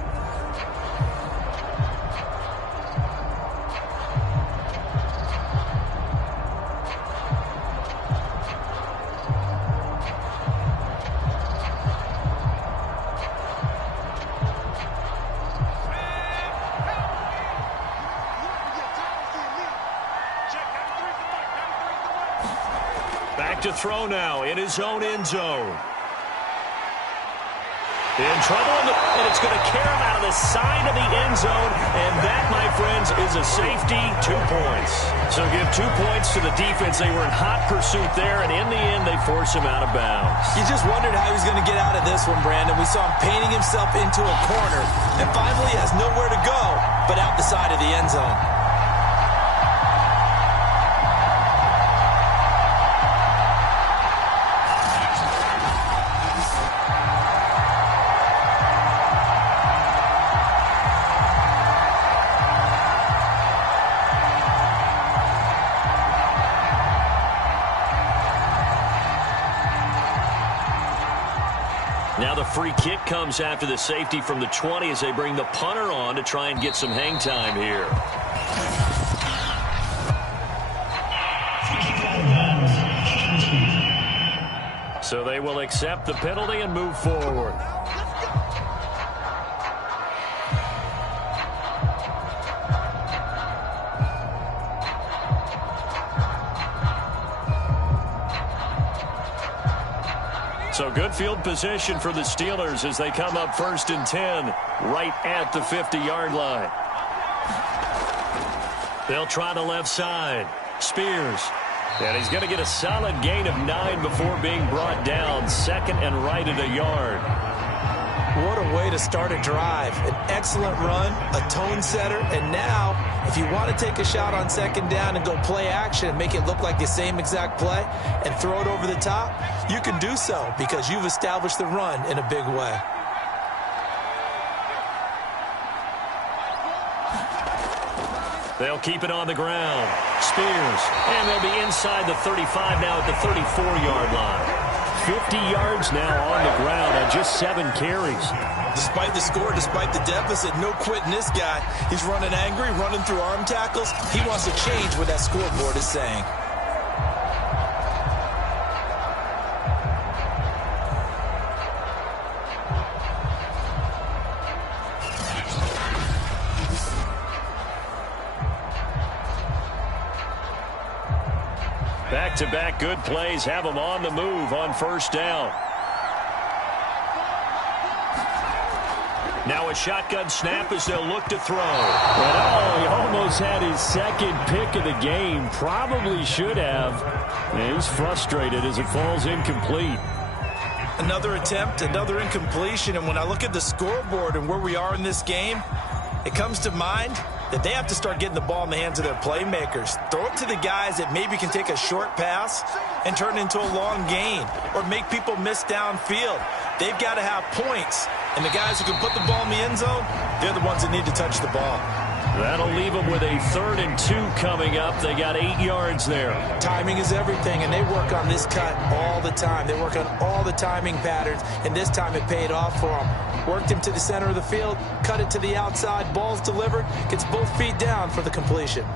Back to throw now in his own end zone. In trouble, and it's going to carry him out of the side of the end zone, and that, my friends, is a safety, 2 points. So give 2 points to the defense. They were in hot pursuit there, and in the end, they force him out of bounds. You just wondered how he was going to get out of this one, Brandon. We saw him painting himself into a corner, and finally has nowhere to go but out the side of the end zone. Now the free kick comes after the safety from the 20 as they bring the punter on to try and get some hang time here. So they will accept the penalty and move forward. So good field position for the Steelers as they come up 1st and 10 right at the 50-yard line. They'll try the left side. Spears. And he's going to get a solid gain of 9 before being brought down. 2nd and right at a yard. What a way to start a drive. An excellent run, a tone setter, and now if you want to take a shot on 2nd down and go play action and make it look like the same exact play and throw it over the top, you can do so because you've established the run in a big way. They'll keep it on the ground. Spears. And they'll be inside the 35 now at the 34-yard line. 50 yards now on the ground on just 7 carries. Despite the score, despite the deficit, no quitting this guy. He's running angry, running through arm tackles. He wants to change what that scoreboard is saying. Back-to-back good plays have them on the move on 1st down. Now a shotgun snap as they'll look to throw. But he almost had his 2nd pick of the game. Probably should have. And he's frustrated as it falls incomplete. Another attempt, another incompletion. And when I look at the scoreboard and where we are in this game, it comes to mind that they have to start getting the ball in the hands of their playmakers. Throw it to the guys that maybe can take a short pass and turn it into a long gain or make people miss downfield. They've got to have points. And the guys who can put the ball in the end zone, they're the ones that need to touch the ball. That'll leave them with a 3rd and 2 coming up. They got 8 yards there. Timing is everything, and they work on this cut all the time. They work on all the timing patterns, and this time it paid off for them. Worked him to the center of the field, cut it to the outside, ball's delivered, gets both feet down for the completion.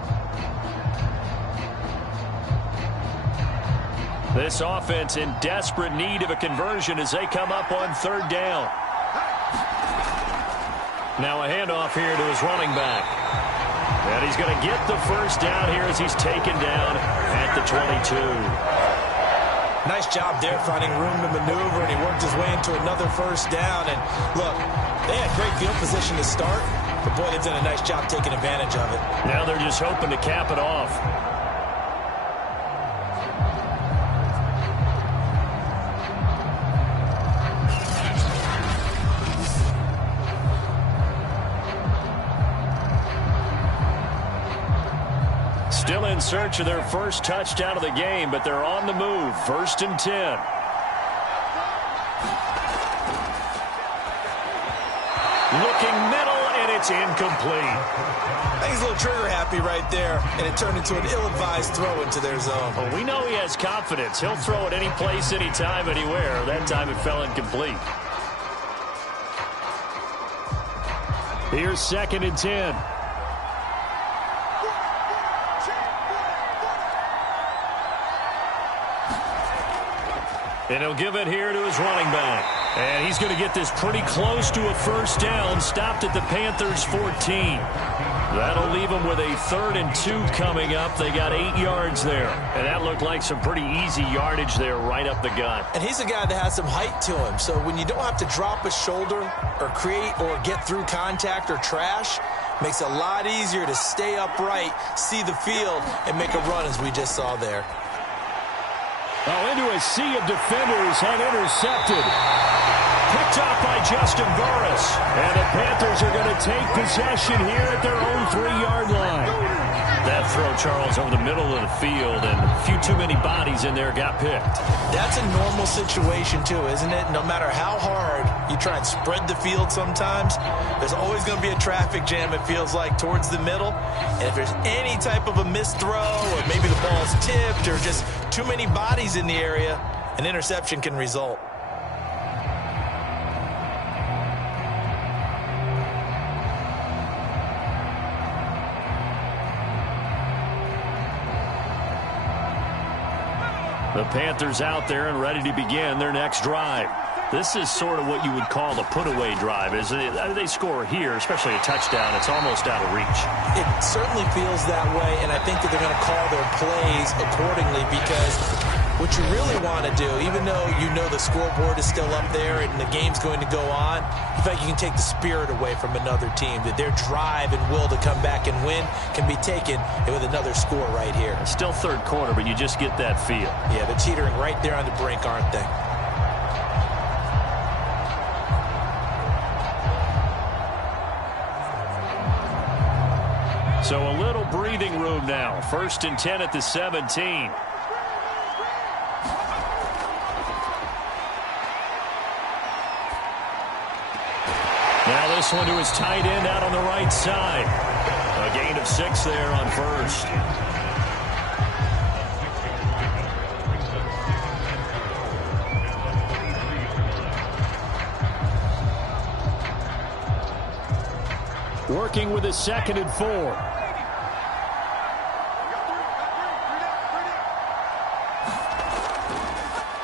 This offense in desperate need of a conversion as they come up on 3rd down. Now a handoff here to his running back. And he's going to get the 1st down here as he's taken down at the 22. Nice job there finding room to maneuver, and he worked his way into another 1st down. And look, they had great field position to start, but boy, they've done a nice job taking advantage of it. Now they're just hoping to cap it off. Still in search of their 1st touchdown of the game, but they're on the move. 1st and 10. Looking middle, and it's incomplete. I think he's a little trigger happy right there, and it turned into an ill-advised throw into their zone. Well, we know he has confidence. He'll throw it any place, anytime, anywhere. That time it fell incomplete. Here's 2nd and 10. And he'll give it here to his running back. And he's going to get this pretty close to a 1st down. Stopped at the Panthers' 14. That'll leave them with a 3rd and 2 coming up. They got 8 yards there. And that looked like some pretty easy yardage there right up the gut. And he's a guy that has some height to him. So when you don't have to drop a shoulder or create or get through contact or trash, makes it a lot easier to stay upright, see the field, and make a run as we just saw there. Oh, into a sea of defenders and intercepted. Picked off by Justin Burris. And the Panthers are going to take possession here at their own 3-yard line. That throw, Charles, over the middle of the field, and a few too many bodies in there got picked. That's a normal situation, too, isn't it? No matter how hard you try and spread the field sometimes, there's always going to be a traffic jam, it feels like, towards the middle. And if there's any type of a missed throw, or maybe the ball's tipped, or just too many bodies in the area, an interception can result. The Panthers out there and ready to begin their next drive. This is sort of what you would call a put-away drive. As they score here, especially a touchdown, it's almost out of reach. It certainly feels that way, and I think that they're going to call their plays accordingly, because what you really want to do, even though you know the scoreboard is still up there and the game's going to go on, you feel like you can take the spirit away from another team, that their drive and will to come back and win can be taken with another score right here. It's still third quarter, but you just get that feel. Yeah, they're teetering right there on the brink, aren't they? So a little breathing room now. 1st and 10 at the 17. Now this one to his tight end out on the right side. A gain of 6 there on first. Working with a 2nd and 4.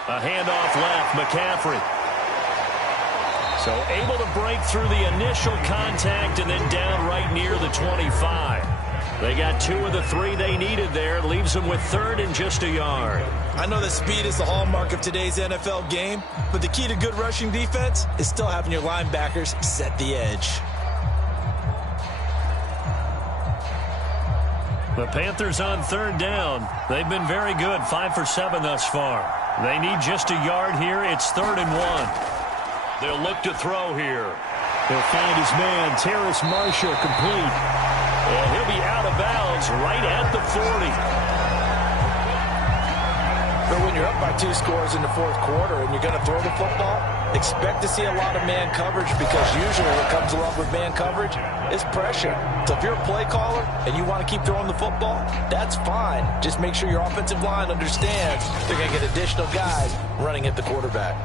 A handoff left, McCaffrey. So able to break through the initial contact and then down right near the 25. They got 2 of the 3 they needed there. Leaves them with 3rd and just a yard. I know that speed is the hallmark of today's NFL game, but the key to good rushing defense is still having your linebackers set the edge. The Panthers on 3rd down. They've been very good, 5 for 7 thus far. They need just a yard here. It's 3rd and 1. They'll look to throw here. He'll find his man, Terrace Marshall, complete. And he'll be out of bounds right at the 40. But when you're up by 2 scores in the 4th quarter and you're going to throw the football, expect to see a lot of man coverage, because usually what comes along with man coverage is pressure. So if you're a play caller and you want to keep throwing the football, that's fine. Just make sure your offensive line understands they're going to get additional guys running at the quarterback.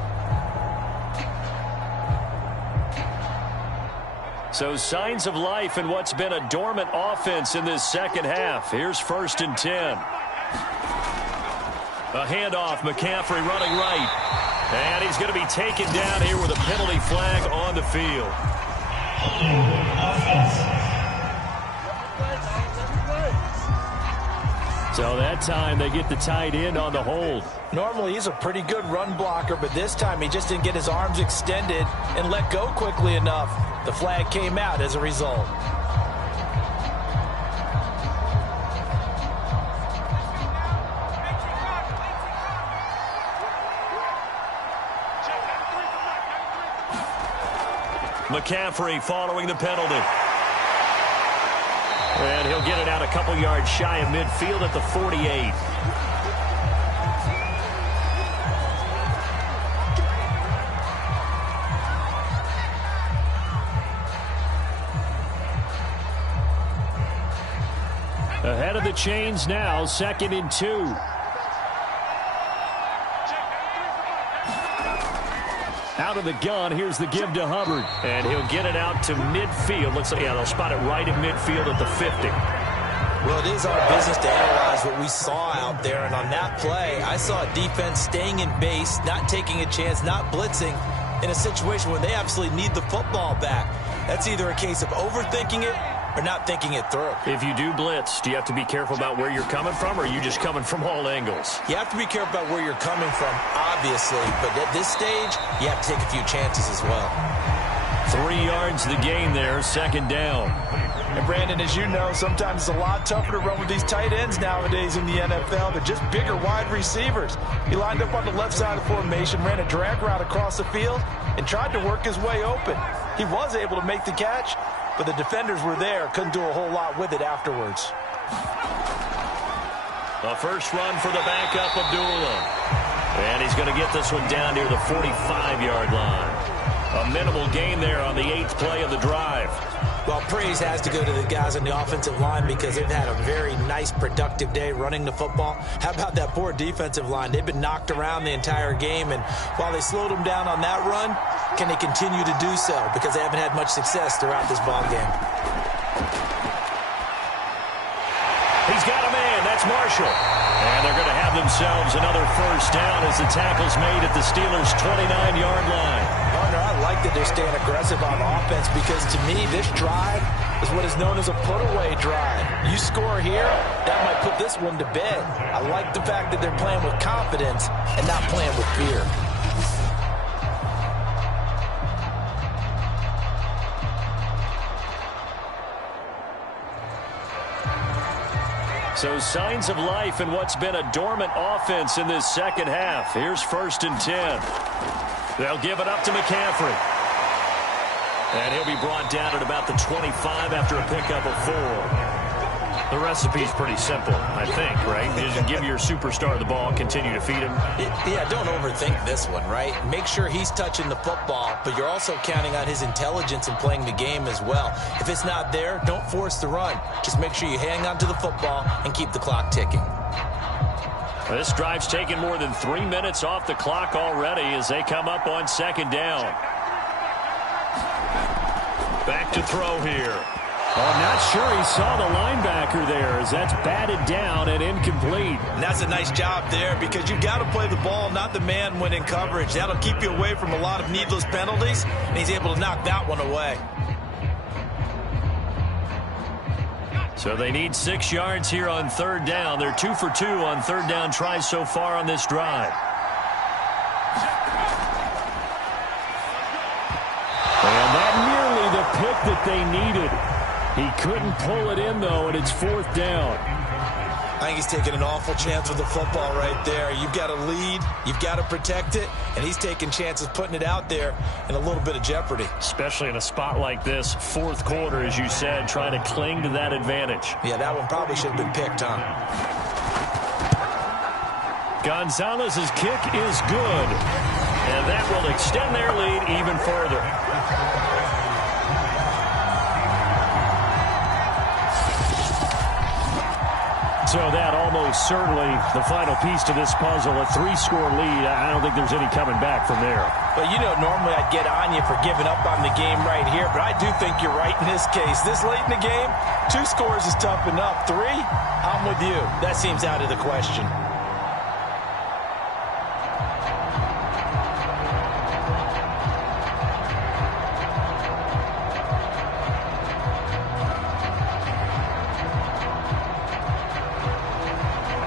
So signs of life in what's been a dormant offense in this second half. Here's 1st and 10. A handoff, McCaffrey running right. And he's going to be taken down here with a penalty flag on the field. So that time they get the tight end on the hold. Normally he's a pretty good run blocker, but this time he just didn't get his arms extended and let go quickly enough. The flag came out as a result. McCaffrey following the penalty. And he'll get it out a couple yards shy of midfield at the 48. Ahead of the chains now, 2nd and 2. Out of the gun, here's the give to Hubbard. And he'll get it out to midfield. Looks like, yeah, they'll spot it right at midfield at the 50. Well, it is our business to analyze what we saw out there. And on that play, I saw a defense staying in base, not taking a chance, not blitzing in a situation where they absolutely need the football back. That's either a case of overthinking it or not thinking it through. If you do blitz, do you have to be careful about where you're coming from, or are you just coming from all angles? You have to be careful about where you're coming from, obviously. But at this stage, you have to take a few chances as well. 3 yards the gain there, 2nd down. And Brandon, as you know, sometimes it's a lot tougher to run with these tight ends nowadays in the NFL. They're just bigger wide receivers. He lined up on the left side of the formation, ran a drag route across the field, and tried to work his way open. He was able to make the catch, but the defenders were there, couldn't do a whole lot with it afterwards. The first run for the backup, Abdullah. And he's going to get this one down near the 45-yard line. A minimal gain there on the 8th play of the drive. Well, praise has to go to the guys on the offensive line because they've had a very nice, productive day running the football. How about that poor defensive line? They've been knocked around the entire game, and while they slowed them down on that run, can they continue to do so? Because they haven't had much success throughout this ball game. He's got a man man. That's Marshall. And they're going to have themselves another first down as the tackle's made at the Steelers' 29-yard line. Partner, I like that they're staying aggressive on offense because to me, this drive is what is known as a put-away drive. You score here, that might put this one to bed. I like the fact that they're playing with confidence and not playing with fear. So signs of life in what's been a dormant offense in this second half. Here's 1st and 10. They'll give it up to McCaffrey. And he'll be brought down at about the 25 after a pickup of 4. The recipe's pretty simple, I think, right? You just give your superstar the ball, continue to feed him. Yeah, don't overthink this one, right? Make sure he's touching the football, but you're also counting on his intelligence in playing the game as well. If it's not there, don't force the run. Just make sure you hang on to the football and keep the clock ticking. This drive's taken more than 3 minutes off the clock already as they come up on 2nd down. Back to throw here. I'm not sure he saw the linebacker there as that's batted down and incomplete. And that's a nice job there because you've got to play the ball, not the man when in coverage. That'll keep you away from a lot of needless penalties, and he's able to knock that one away. So they need 6 yards here on 3rd down. They're 2 for 2 on 3rd down tries so far on this drive. And that nearly the pick that they needed. He couldn't pull it in, though, and it's 4th down. I think he's taking an awful chance with the football right there. You've got to lead, you've got to protect it, and he's taking chances putting it out there in a little bit of jeopardy. Especially in a spot like this, 4th quarter, as you said, trying to cling to that advantage. Yeah, that one probably should have been picked, huh? Gonzalez's kick is good, and that will extend their lead even further. So that almost certainly the final piece to this puzzle, a 3-score lead. I don't think there's any coming back from there. Well, you know, normally I'd get on you for giving up on the game right here, but I do think you're right in this case. This late in the game, 2 scores is tough enough. 3, I'm with you. That seems out of the question.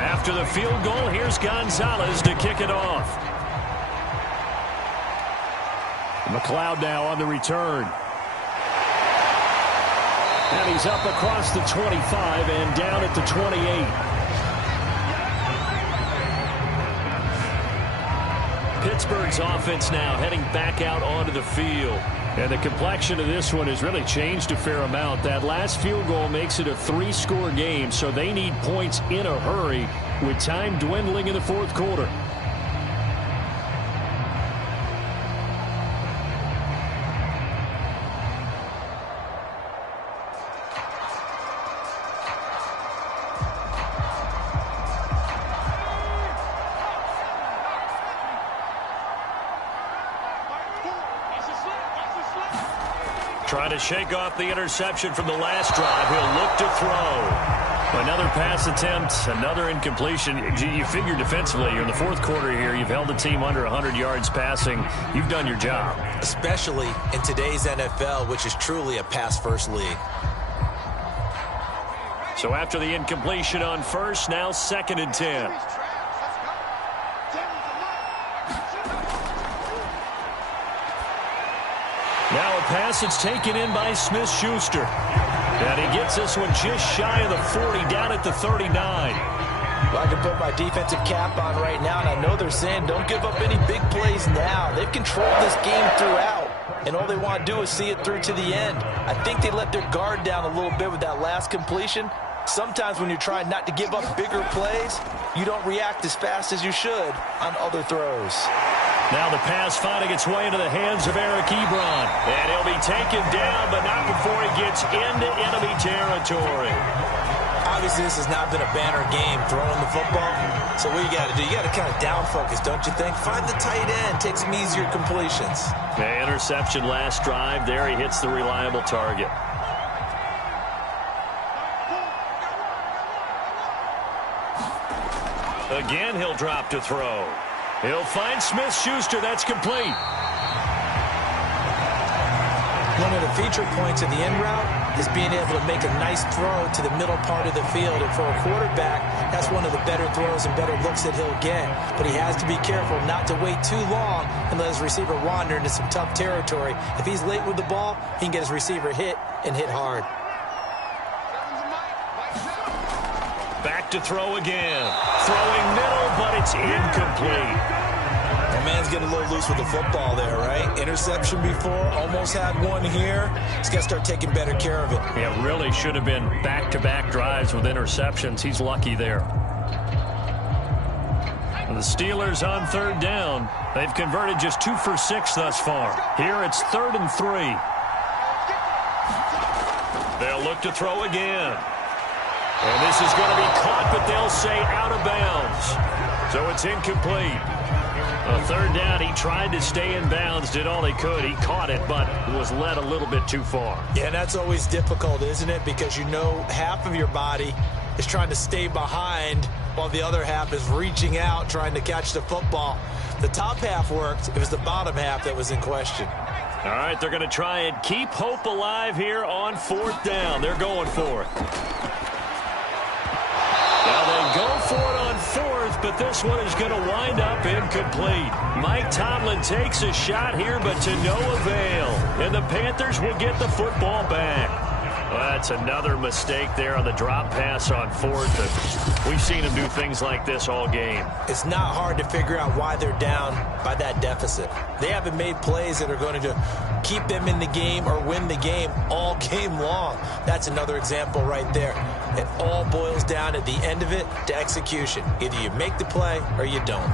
After the field goal, here's Gonzalez to kick it off. McLeod now on the return. And he's up across the 25 and down at the 28. Pittsburgh's offense now heading back out onto the field. And the complexion of this one has really changed a fair amount. That last field goal makes it a 3-score game, so they need points in a hurry with time dwindling in the 4th quarter. Trying to shake off the interception from the last drive. He'll look to throw. Another pass attempt, another incompletion. You figure defensively, you're in the 4th quarter here. You've held the team under 100 yards passing. You've done your job. Especially in today's NFL, which is truly a pass-first league. So after the incompletion on 1st, now 2nd and 10. Now a pass that's taken in by Smith-Schuster. And he gets this one just shy of the 40, down at the 39. Well, I can put my defensive cap on right now, and I know they're saying don't give up any big plays now. They've controlled this game throughout, and all they want to do is see it through to the end. I think they let their guard down a little bit with that last completion. Sometimes when you're trying not to give up bigger plays, you don't react as fast as you should on other throws. Now the pass finding its way into the hands of Eric Ebron. And he'll be taken down, but not before he gets into enemy territory. Obviously, this has not been a banner game throwing the football. So what you got to do, you got to kind of down focus, don't you think? Find the tight end, take some easier completions. The interception last drive. There he hits the reliable target. Again, he'll drop to throw. He'll find Smith-Schuster. That's complete. One of the feature points of the end route is being able to make a nice throw to the middle part of the field. And for a quarterback, that's one of the better throws and better looks that he'll get. But he has to be careful not to wait too long and let his receiver wander into some tough territory. If he's late with the ball, he can get his receiver hit and hit hard. Back to throw again. Throwing middle, but it's incomplete. That man's getting a little loose with the football there, right? Interception before, almost had one here. He's got to start taking better care of it. Yeah, really should have been back-to-back drives with interceptions. He's lucky there. And the Steelers on third down. They've converted just 2 for 6 thus far. Here it's 3rd and 3. They'll look to throw again. And this is going to be caught, but they'll say out of bounds. So it's incomplete. A 3rd down, he tried to stay in bounds, did all he could. He caught it, but was led a little bit too far. Yeah, that's always difficult, isn't it? Because you know half of your body is trying to stay behind while the other half is reaching out, trying to catch the football. The top half worked. It was the bottom half that was in question. All right, they're going to try and keep hope alive here on 4th down. They're going for it. Now they go for it on 4th, but this one is going to wind up incomplete. Mike Tomlin takes a shot here, but to no avail. And the Panthers will get the football back. Well, that's another mistake there on the drop pass on 4th. We've seen him do things like this all game. It's not hard to figure out why they're down by that deficit. They haven't made plays that are going to keep them in the game or win the game all game long. That's another example right there. It all boils down at the end of it to execution. Either you make the play or you don't.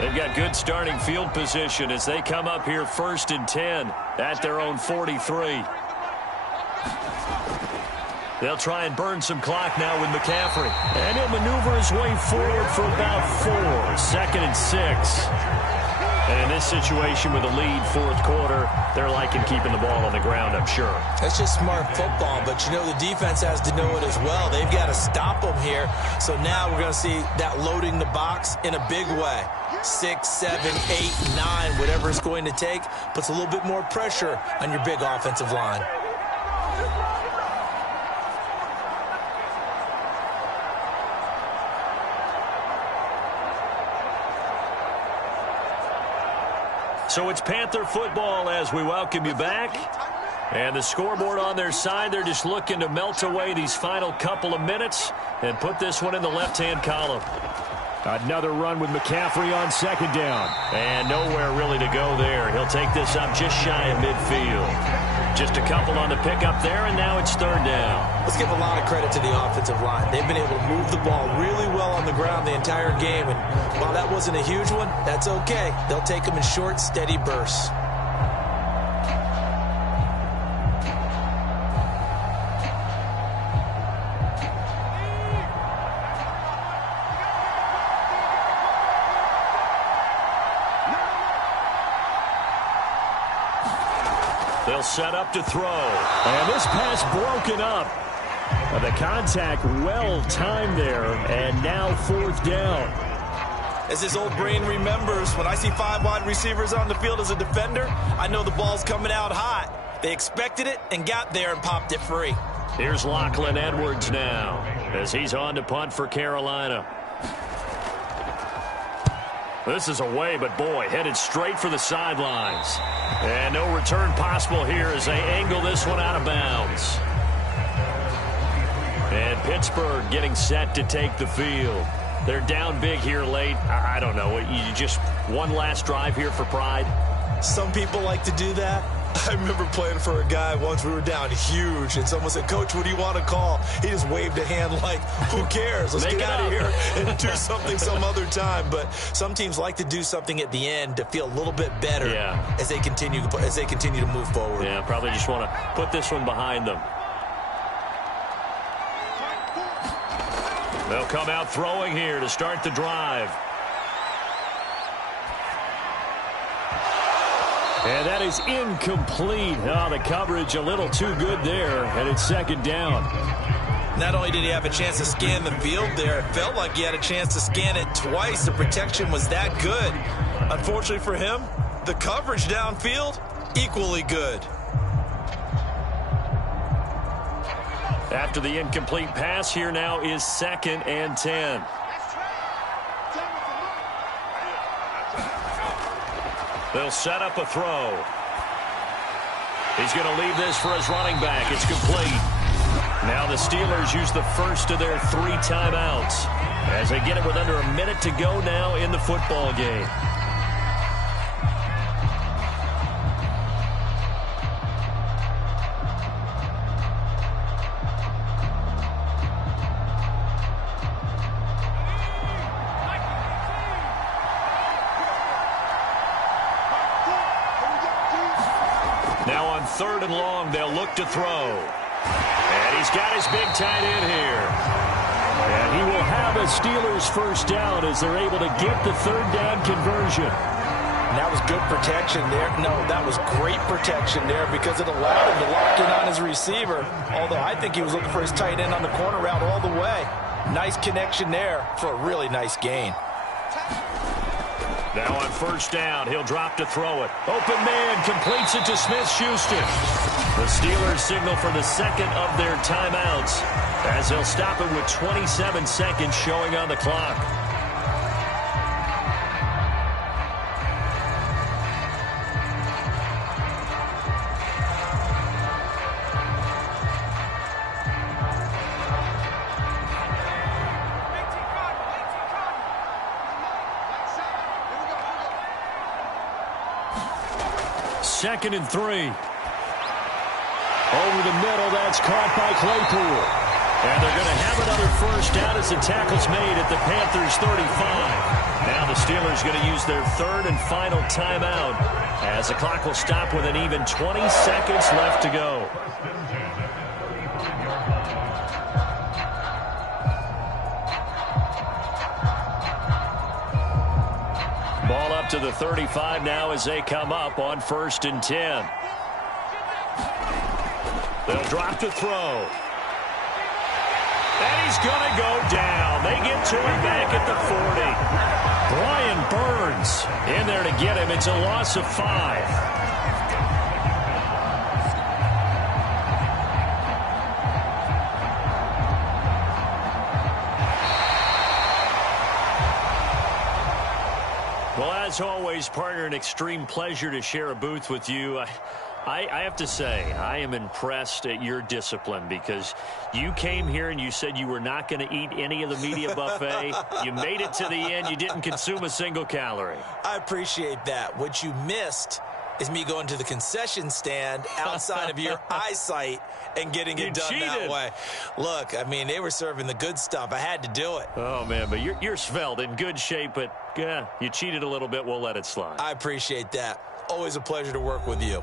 They've got good starting field position as they come up here 1st and 10 at their own 43. They'll try and burn some clock now with McCaffrey. And he'll maneuver his way forward for about 4. 2nd and 6. And in this situation with a lead 4th quarter, they're liking keeping the ball on the ground, I'm sure. That's just smart football, but you know the defense has to know it as well. They've got to stop them here. So now we're going to see that loading the box in a big way. 6, 7, 8, 9, whatever it's going to take, puts a little bit more pressure on your big offensive line. So it's Panther football as we welcome you back. And the scoreboard on their side, they're just looking to melt away these final couple of minutes and put this one in the left-hand column. Another run with McCaffrey on 2nd down. And nowhere really to go there. He'll take this up just shy of midfield. Just a couple on the pickup there, and now it's 3rd down. Let's give a lot of credit to the offensive line. They've been able to move the ball really well on the ground the entire game. And while that wasn't a huge one, that's okay. They'll take them in short, steady bursts. They'll set up to throw. And this pass broken up. The contact well timed there, and now 4th down. As his old brain remembers, when I see 5 wide receivers on the field as a defender, I know the ball's coming out hot. They expected it and got there and popped it free. Here's Lachlan Edwards now as he's on to punt for Carolina. This is away, but boy, headed straight for the sidelines. And no return possible here as they angle this one out of bounds. And Pittsburgh getting set to take the field. They're down big here late. I don't know. You just one last drive here for pride? Some people like to do that. I remember playing for a guy once. We were down huge, and someone said, "Coach, what do you want to call?" He just waved a hand like, who cares? Let's get out of here and do something some other time. But some teams like to do something at the end to feel a little bit better as they continue to move forward. Yeah, probably just want to put this one behind them. They'll come out throwing here to start the drive. And that is incomplete. Oh, the coverage a little too good there, and it's second down. Not only did he have a chance to scan the field there, it felt like he had a chance to scan it twice. The protection was that good. Unfortunately for him, the coverage downfield, equally good. After the incomplete pass, here now is 2nd and 10. They'll set up a throw. He's going to leave this for his running back. It's complete. Now the Steelers use the first of their 3 timeouts as they get it with under a minute to go now in the football game. Now on 3rd and long, they'll look to throw. And he's got his big tight end here. And he will have a Steelers first down as they're able to get the 3rd down conversion. And that was good protection there. No, that was great protection there because it allowed him to lock in on his receiver. Although I think he was looking for his tight end on the corner route all the way. Nice connection there for a really nice gain. Now on 1st down, he'll drop to throw it. Open man completes it to Smith-Schuster. The Steelers signal for the 2nd of their timeouts as they'll stop it with 27 seconds showing on the clock. Second and 3. Over the middle, that's caught by Claypool. And they're going to have another first down as the tackle's made at the Panthers' 35. Now the Steelers going to use their 3rd and final timeout as the clock will stop with an even 20 seconds left to go. Ball up to the 35 now as they come up on 1st and 10. They'll drop to throw. And he's going to go down. They get to him back at the 40. Brian Burns in there to get him. It's a loss of 5. Well, as always, partner, an extreme pleasure to share a booth with you. I have to say, I am impressed at your discipline because you came here and you said you were not going to eat any of the media buffet. You made it to the end. You didn't consume a single calorie. I appreciate that. What you missed is me going to the concession stand outside of your eyesight and getting it done that way. Look, I mean, they were serving the good stuff. I had to do it. Oh, man, but you're svelte, in good shape, but yeah, you cheated a little bit. We'll let it slide. I appreciate that. Always a pleasure to work with you.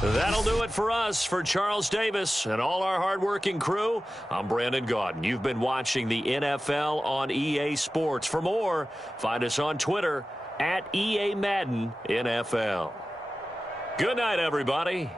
That'll do it for us. For Charles Davis and all our hardworking crew, I'm Brandon Gaudin. You've been watching the NFL on EA Sports. For more, find us on Twitter at EA Madden NFL. Good night, everybody.